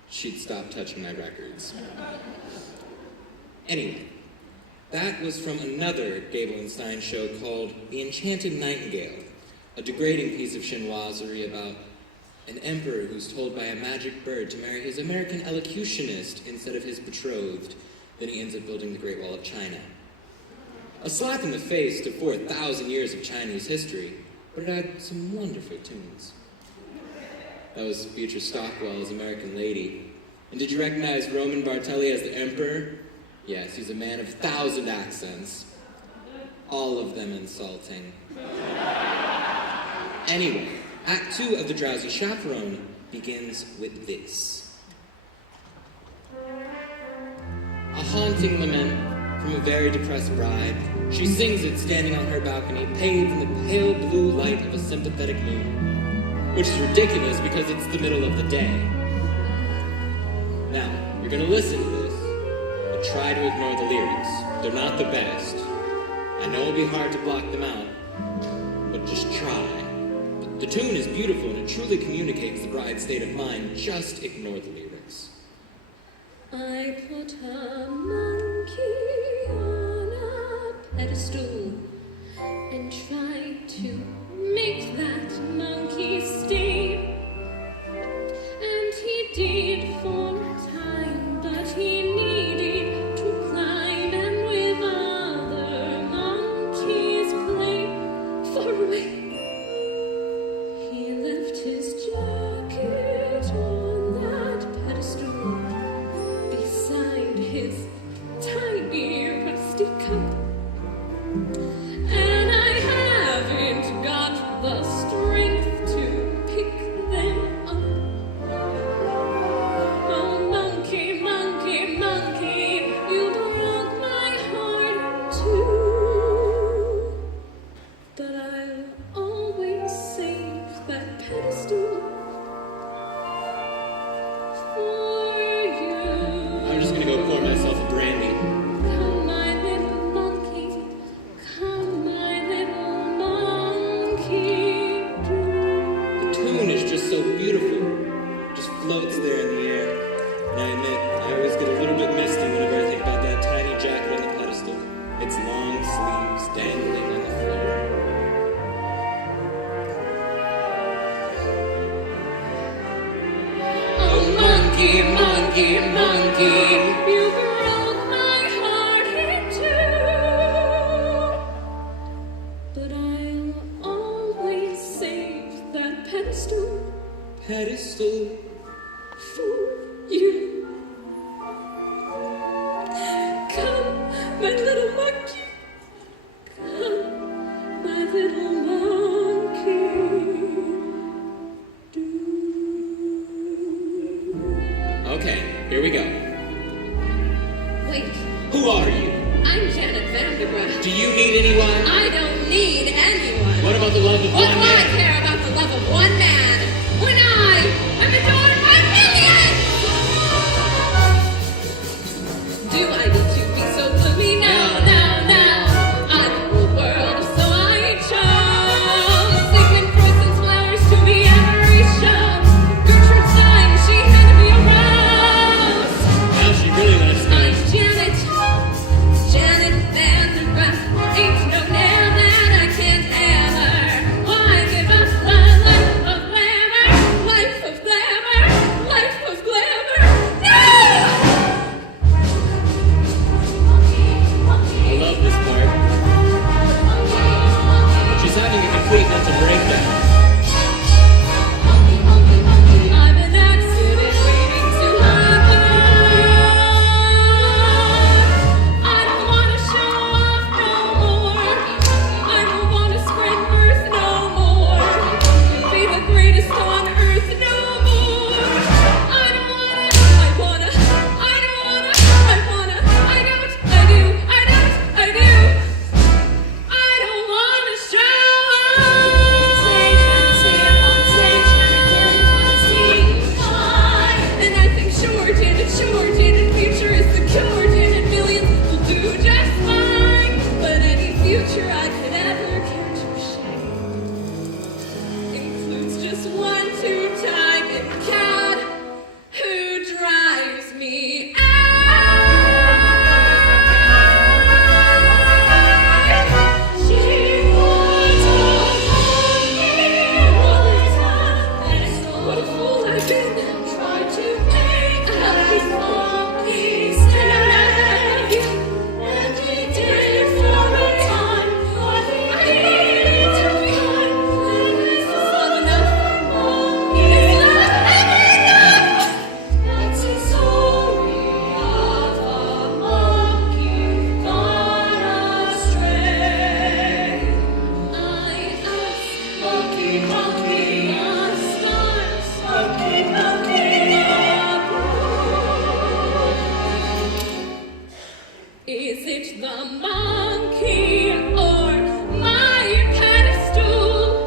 she'd stop touching my records. Anyway, that was from another Gable and Stein show called The Enchanted Nightingale, a degrading piece of chinoiserie about an emperor who's told by a magic bird to marry his American elocutionist instead of his betrothed. Then he ends up building the Great Wall of China. A slap in the face to 4,000 years of Chinese history, but it had some wonderful tunes. That was Beatrice Stockwell's American Lady. And did you recognize Roman Bartelli as the emperor? Yes, he's a man of 1,000 accents. All of them insulting. Anyway, Act 2 of The Drowsy Chaperone begins with this. A haunting lament from a very depressed bride. She sings it standing on her balcony, bathed in the pale blue light of a sympathetic moon. Which is ridiculous because it's the middle of the day. Now, you're gonna listen to this, but try to ignore the lyrics. They're not the best. I know it'll be hard to block them out, but just try. The tune is beautiful and it truly communicates the bride's state of mind. Just ignore the lyrics. I put a monkey on a pedestal and tried to make that monkey stay. And he did for a time, but he needed to climb and with other monkeys play. For a way, he left his jacket on that pedestal beside his tiny rusty cup. And I haven't got the strength to pick them up. Oh, monkey, monkey, monkey, you broke my heart in two. But I'll always save that pedestal for you. I'm just gonna go pour myself a brandy. Come, my little monkey. Come, my little monkey. The tune is just so beautiful. It just floats there in the air. And I admit, I always get a little bit misty whenever I think about that tiny jacket on the pedestal. Its long sleeves dangling on the floor. Oh, monkey, monkey, monkey, you broke my heart in two. But I'll always save that pedestal Pedestal. for you. Come, my little monkey. Come, my little monkey. Okay, here we go. Wait, Who are you? I'm Janet Vanderbrand. Do you need anyone? I don't need anyone. What about the love of What one do I man? care about the love of one man when I am adored by millions? Do I need to be so gloomy? No, no, no. I'm a whole world, so I chose Sigmund Freud's flowers to be every show. Gertrude Stein, she had to be a rose. Now she really likes me. I'm Janet Vanderbrand. Ain't no nail that I can't hammer. Why give up my life of Is it the monkey or my pedestal?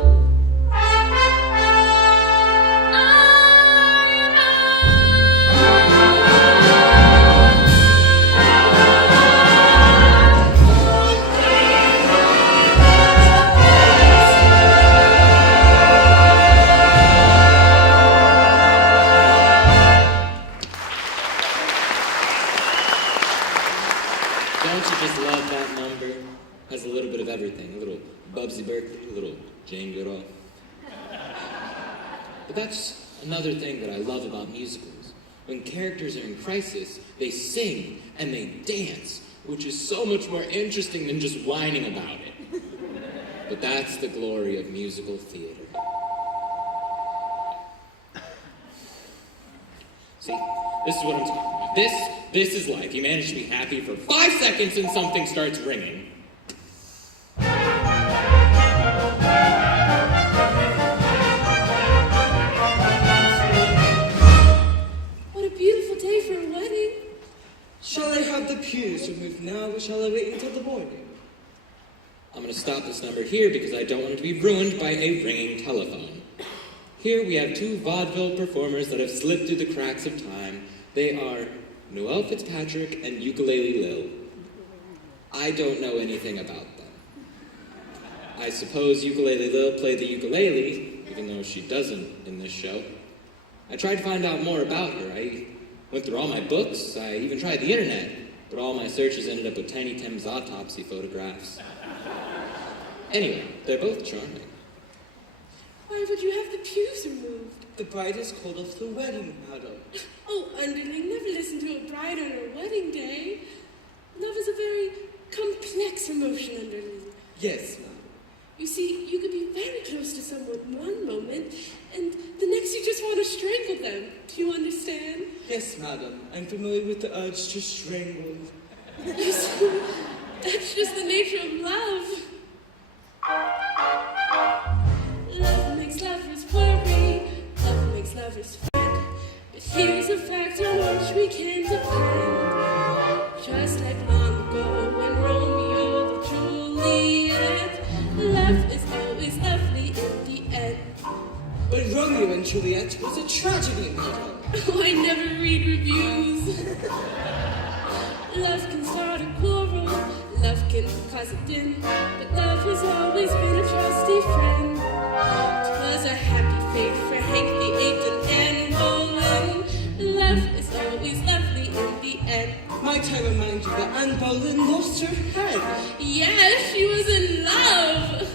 Don't you just love that number? Has a little bit of everything. A little Bubsy Berkeley, a little Jane Goodall. But that's another thing that I love about musicals. When characters are in crisis, they sing and they dance, which is so much more interesting than just whining about it. But that's the glory of musical theater. See, this is what I'm talking about. This is life. You manage to be happy for 5 seconds and something starts ringing. What a beautiful day for a wedding. Shall I have the pews removed now, or shall I wait until the morning? I'm going to stop this number here because I don't want it to be ruined by a ringing telephone. Here we have 2 vaudeville performers that have slipped through the cracks of time. They are Noel Fitzpatrick and Ukulele Lil. I don't know anything about them. I suppose Ukulele Lil played the ukulele, even though she doesn't in this show. I tried to find out more about her. I went through all my books. I even tried the internet, but all my searches ended up with Tiny Tim's autopsy photographs. Anyway, they're both charming. Why would you have the pews removed? The bride is called off the wedding, madam. Oh, underling, never listen to a bride on her wedding day. Love is a very complex emotion, underling. Yes, madam. You see, you could be very close to someone one moment, and the next you just want to strangle them. Do you understand? Yes, madam. I'm familiar with the urge to strangle. You see, that's just the nature of love. Love makes lovers worry, love makes lovers fret. But here's a fact on which we can depend. Just like long ago when Romeo and Juliet, love is always lovely in the end. But Romeo and Juliet was a tragedy, madam. Oh, I never read reviews. Love can start a quarrel, love can cause a din, but love has always been a trusty friend. 'Twas a happy fate for Hank the Eighth and Anne Boleyn. Love is always lovely in the end. Might I remind you that Anne Boleyn lost her head? Yes, she was in love.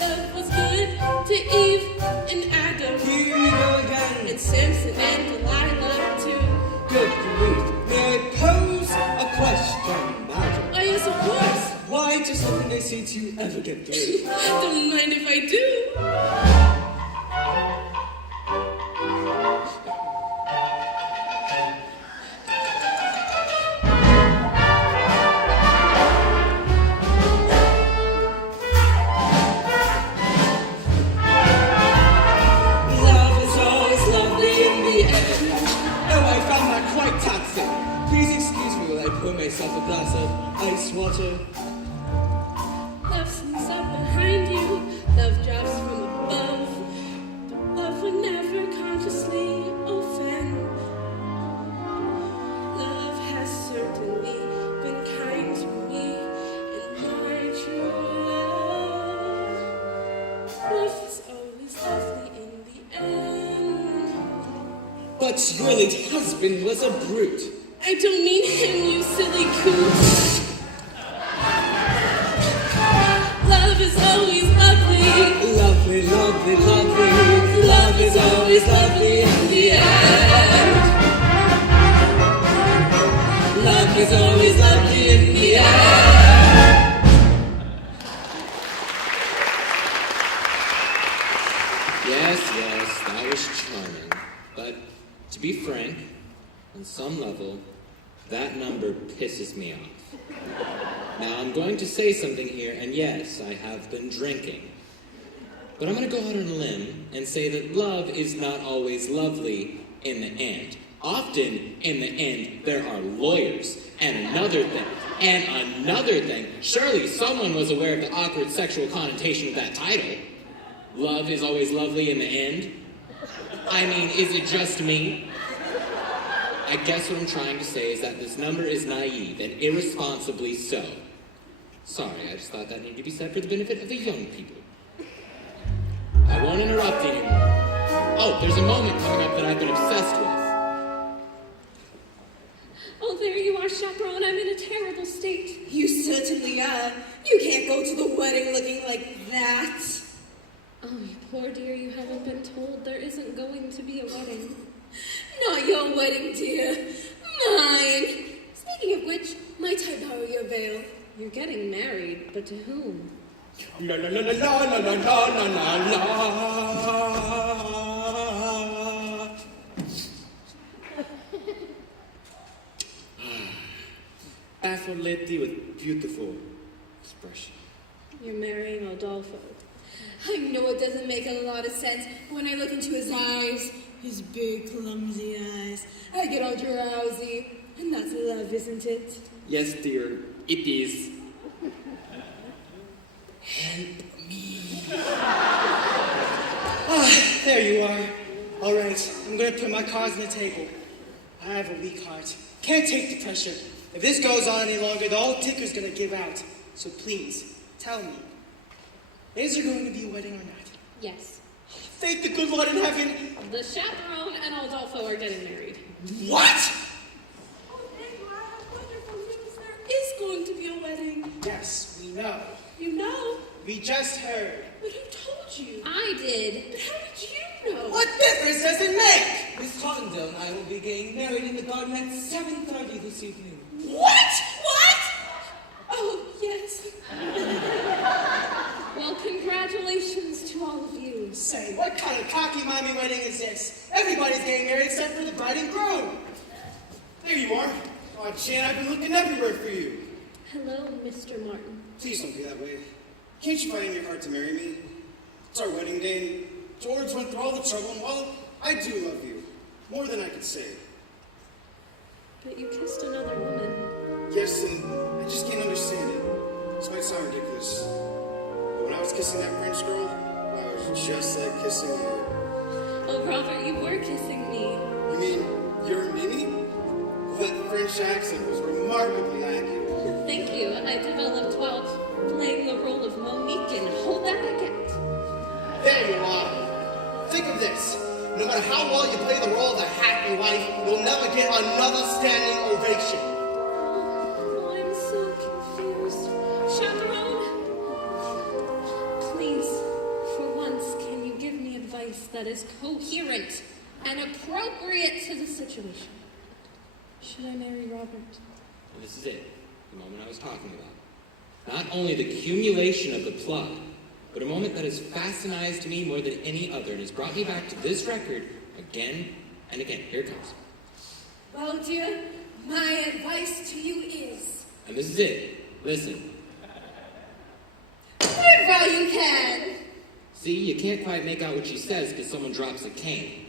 Love was good to Eve and Adam, Here we go again. and Samson and Delilah too. Good grief. May I pose a question, madam? Oh yes, of course. Why does nothing I say to you ever get through? Don't mind if I do. Love is always lovely in the end. Oh, I found that quite taxing. Please excuse me while I pour myself a glass of ice water. Love sneaks up behind you, love drops from above, but love would never consciously offend. Love has certainly been kind to me, and my true love. Love is always lovely in the end. But your late husband was a brute. I don't mean him, you silly coot. Love is always lovely. Lovely, lovely, lovely. Love is always lovely in the end. Love is always lovely in the end. Yes, that was charming. But to be frank, on some level, that number pisses me off. Now, I'm going to say something here, and yes, I have been drinking. But I'm going to go out on a limb and say that love is not always lovely in the end. Often, in the end, there are lawyers. And another thing, surely someone was aware of the awkward sexual connotation of that title. Love is always lovely in the end. I mean, is it just me? I guess what I'm trying to say is that this number is naive and irresponsibly so. Sorry, I just thought that needed to be said for the benefit of the young people. I won't interrupt anymore. Oh, there's a moment coming up that I've been obsessed with. Oh, there you are, chaperone. I'm in a terrible state. You certainly are. You can't go to the wedding looking like that. Oh, you poor dear, you haven't been told there isn't going to be a wedding. Not your wedding, dear. Mine. Speaking of which, might I borrow your veil? You're getting married, but to whom? La la la la la la la la la la. Affoletti with beautiful expression. You're marrying Adolfo. I know it doesn't make a lot of sense, but when I look into his eyes, his big, clumsy eyes, I get all drowsy. And that's love, isn't it? Yes, dear, it is. Help me. There you are. All right, I'm gonna put my cards on the table. I have a weak heart. Can't take the pressure. If this goes on any longer, the old ticker's gonna give out. So please, tell me, is there going to be a wedding or not? Yes. Thank the good Lord in heaven. The chaperone and Adolfo are getting married. What? Oh, thank God, how wonderful news. There is going to be a wedding. Yes, we know. You know? We just heard. But who told you? I did. But how did you know? What difference does it make? Miss Hottendale and I will be getting married in the garden at 7:30 this evening. What? What? Oh, yes. Well, congratulations to all of you. Say, what kind of cocky mommy wedding is this? Everybody's getting married except for the bride and groom. There you are. Oh, Jan, I've been looking everywhere for you. Hello, Mr. Martin. Please don't be that way. Can't you find in your heart to marry me? It's our wedding day, and George went through all the trouble, and while I do love you, more than I could say. But you kissed another woman. Yes, and I just can't understand it. This might sound ridiculous, but when I was kissing that French girl, I was just like kissing you. Oh, Robert, you were kissing me. You mean you're Minnie? That French accent was remarkably accurate. Thank you. I developed while playing the role of Monique in Hold That Baguette. There you are. Think of this. No matter how well you play the role of a happy wife, you'll never get another standing ovation. Oh, I'm so confused. Chaperone, please, for once, can you give me advice that is coherent and appropriate to the situation? Should I marry Robert? And this is it, the moment I was talking about. Not only the accumulation of the plot, but a moment that has fascinized me more than any other and has brought me back to this record again and again. Here it comes. Well, dear, my advice to you is... And this is it. Listen. live while you can. See, you can't quite make out what she says because someone drops a cane.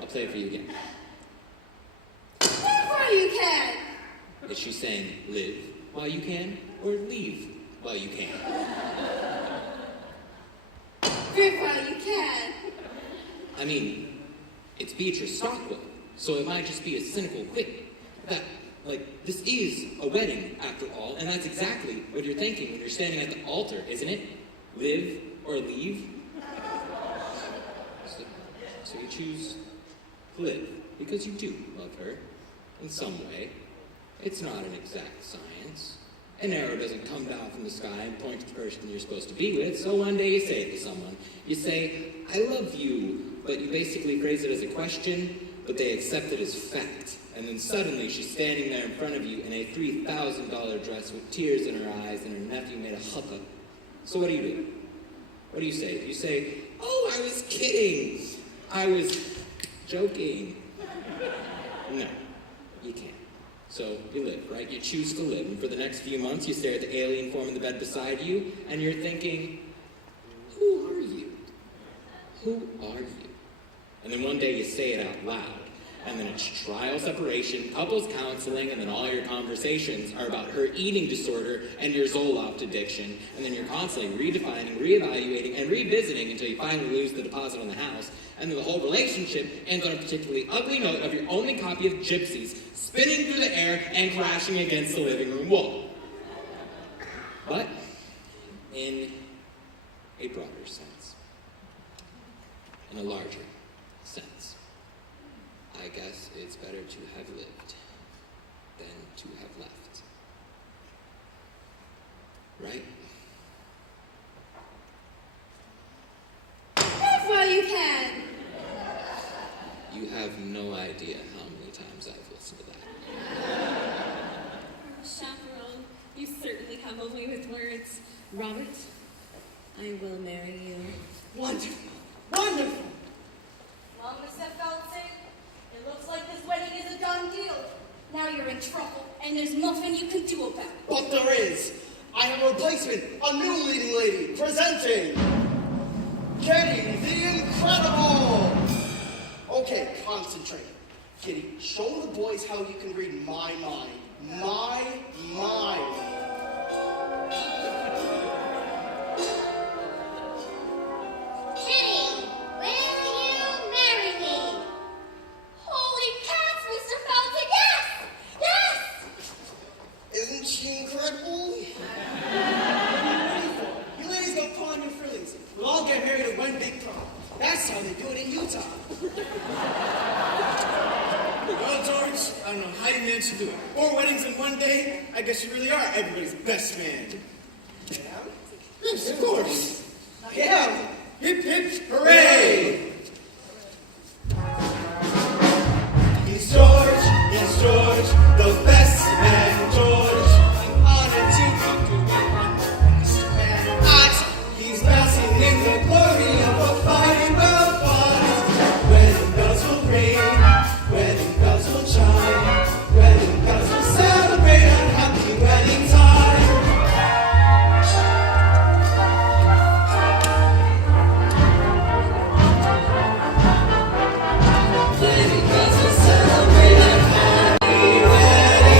I'll play it for you again. Live while you can. Is she saying live while you can or leave while you can? Live while you can. I mean, it's Beatrice Stockwell, so it might just be a cynical quip that, like, this is a wedding after all, and that's exactly what you're thinking when you're standing at the altar, isn't it? Live or leave? So you choose to live because you do love her in some way. It's not an exact science. An arrow doesn't come down from the sky and point to the person you're supposed to be with, so one day you say it to someone. You say, I love you, but you basically phrase it as a question, but they accept it as fact. And then suddenly she's standing there in front of you in a $3,000 dress with tears in her eyes and her nephew made a chuppah. So what do? What do you say? Do you say, oh, I was kidding. I was joking. No, you can't. So you live, right? You choose to live. And for the next few months, you stare at the alien form in the bed beside you, and you're thinking, who are you? Who are you? And then one day you say it out loud. And then it's trial separation, couples counseling, and then all your conversations are about her eating disorder and your Zoloft addiction. And then you're constantly redefining, reevaluating, and revisiting until you finally lose the deposit on the house. And then the whole relationship ends on a particularly ugly note of your only copy of Gypsies spinning through the air and crashing against the living room wall. But in a broader sense, in a larger sense, I guess it's better to have lived than to have left. Right? Laugh while you can. You have no idea how many times I've listened to that. Chaperone, you certainly have a way with words. Robert, I will marry you. Wonderful. Wonderful. Well, Mr. Felton, it looks like this wedding is a done deal. Now you're in trouble, and there's nothing you can do about it. But there is. I have a replacement, a new leading lady, presenting Kitty the Incredible. Okay, concentrate. Kitty, show the boys how you can read my mind. My mind. Kitty, will you marry me? Holy cats, Mr. Felton, yes! Yes! Isn't she incredible? You ladies go pull on your frillies. We'll all get married at one big prom. That's how they do it in Utah. Well, George, I don't know how you managed to do it. 4 weddings in one day? I guess you really are everybody's best man. Yeah? Yes, of course. Yeah. Hip, hip, hooray! He's George, the best man, George. I'm honored to come to the best man. He's basking in the glory of a fighting well fought. Wedding bells will ring, wedding bells will chime, wedding bells will celebrate a happy wedding time. Wedding bells will celebrate a happy wedding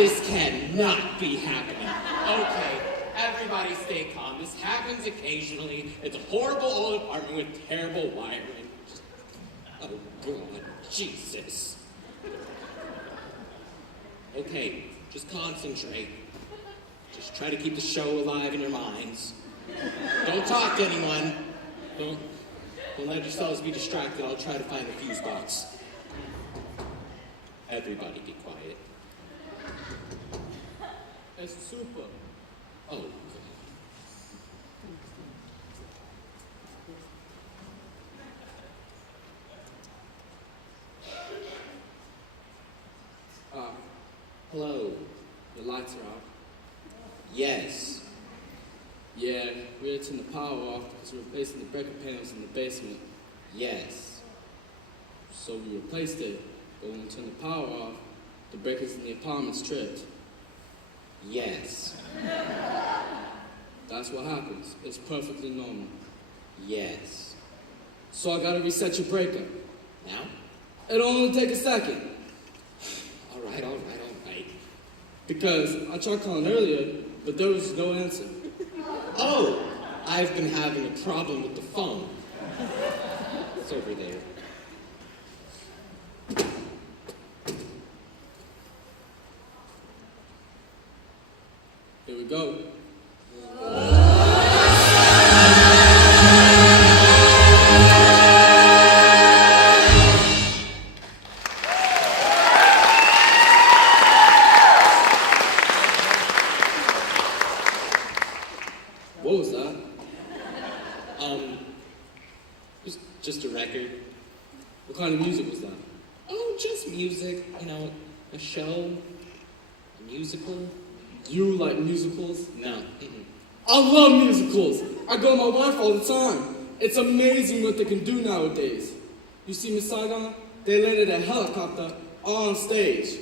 This cannot be happening. Okay, everybody stay calm. This happens occasionally. It's a horrible old apartment with terrible wiring. Oh, God, Jesus. Okay, just concentrate. Just try to keep the show alive in your minds. Don't talk to anyone. Don't let yourselves be distracted. I'll try to find the fuse box. Everybody be quiet. It's super. Oh, hello. The lights are out. Yes. Yeah, we had to turn the power off because we're replacing the breaker panels in the basement. Yes. So we replaced it, but when we turned the power off, the breakers in the apartments tripped. Yes. That's what happens. It's perfectly normal. Yes. So I gotta reset your breaker. Now? It'll only take a second. All right. Because I tried calling earlier, but there was no answer. Oh, I've been having a problem with the phone. It's over there. Here we go. What was that? Just a record. What kind of music was that? Oh, just music. A show, a musical. You like musicals? No. I love musicals. I go with my wife all the time. It's amazing what they can do nowadays. You see Miss Saigon? They landed a helicopter on stage.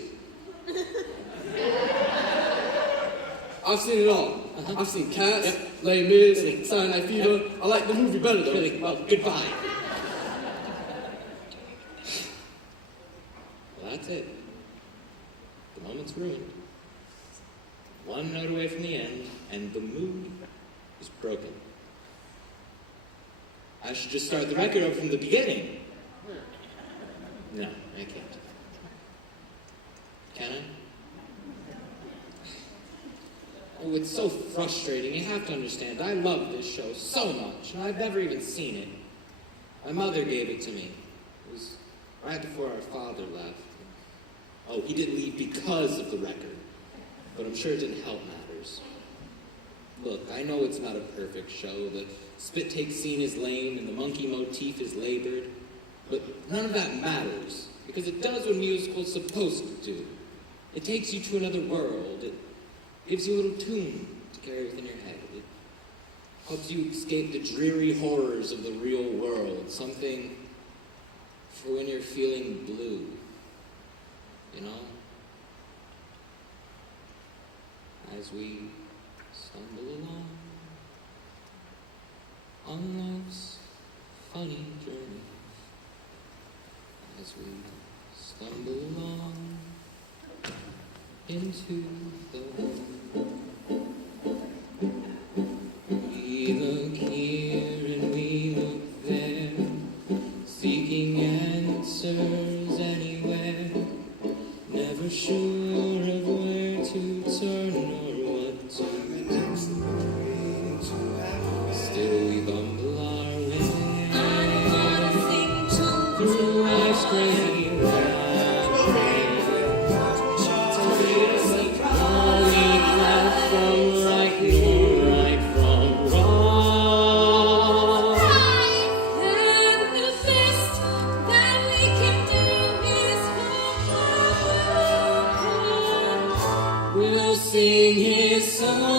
I've seen it all. I've seen Cats, Les Mis, Saturday Night Fever. I like the movie better though. Really? Well, goodbye. Well, that's it. The moment's ruined. One note away from the end, and the mood is broken. I should just start the record over from the beginning. No, I can't. Can I? Oh, it's so frustrating. You have to understand. I love this show so much, and I've never even seen it. My mother gave it to me. It was right before our father left. Oh, he didn't leave because of the record, but I'm sure it didn't help matters. Look, I know it's not a perfect show. The spit-take scene is lame, and the monkey motif is labored, but none of that matters, because it does what a musical's supposed to do. It takes you to another world. It gives you a little tune to carry within your head. It helps you escape the dreary horrors of the real world. Something for when you're feeling blue, you know? As we stumble along on life's funny journey. As we stumble along into the we look here and we look there, seeking answers anywhere, never sure of where to turn or what to do. Still we bumble our way through life's crazy ride. Sing his song.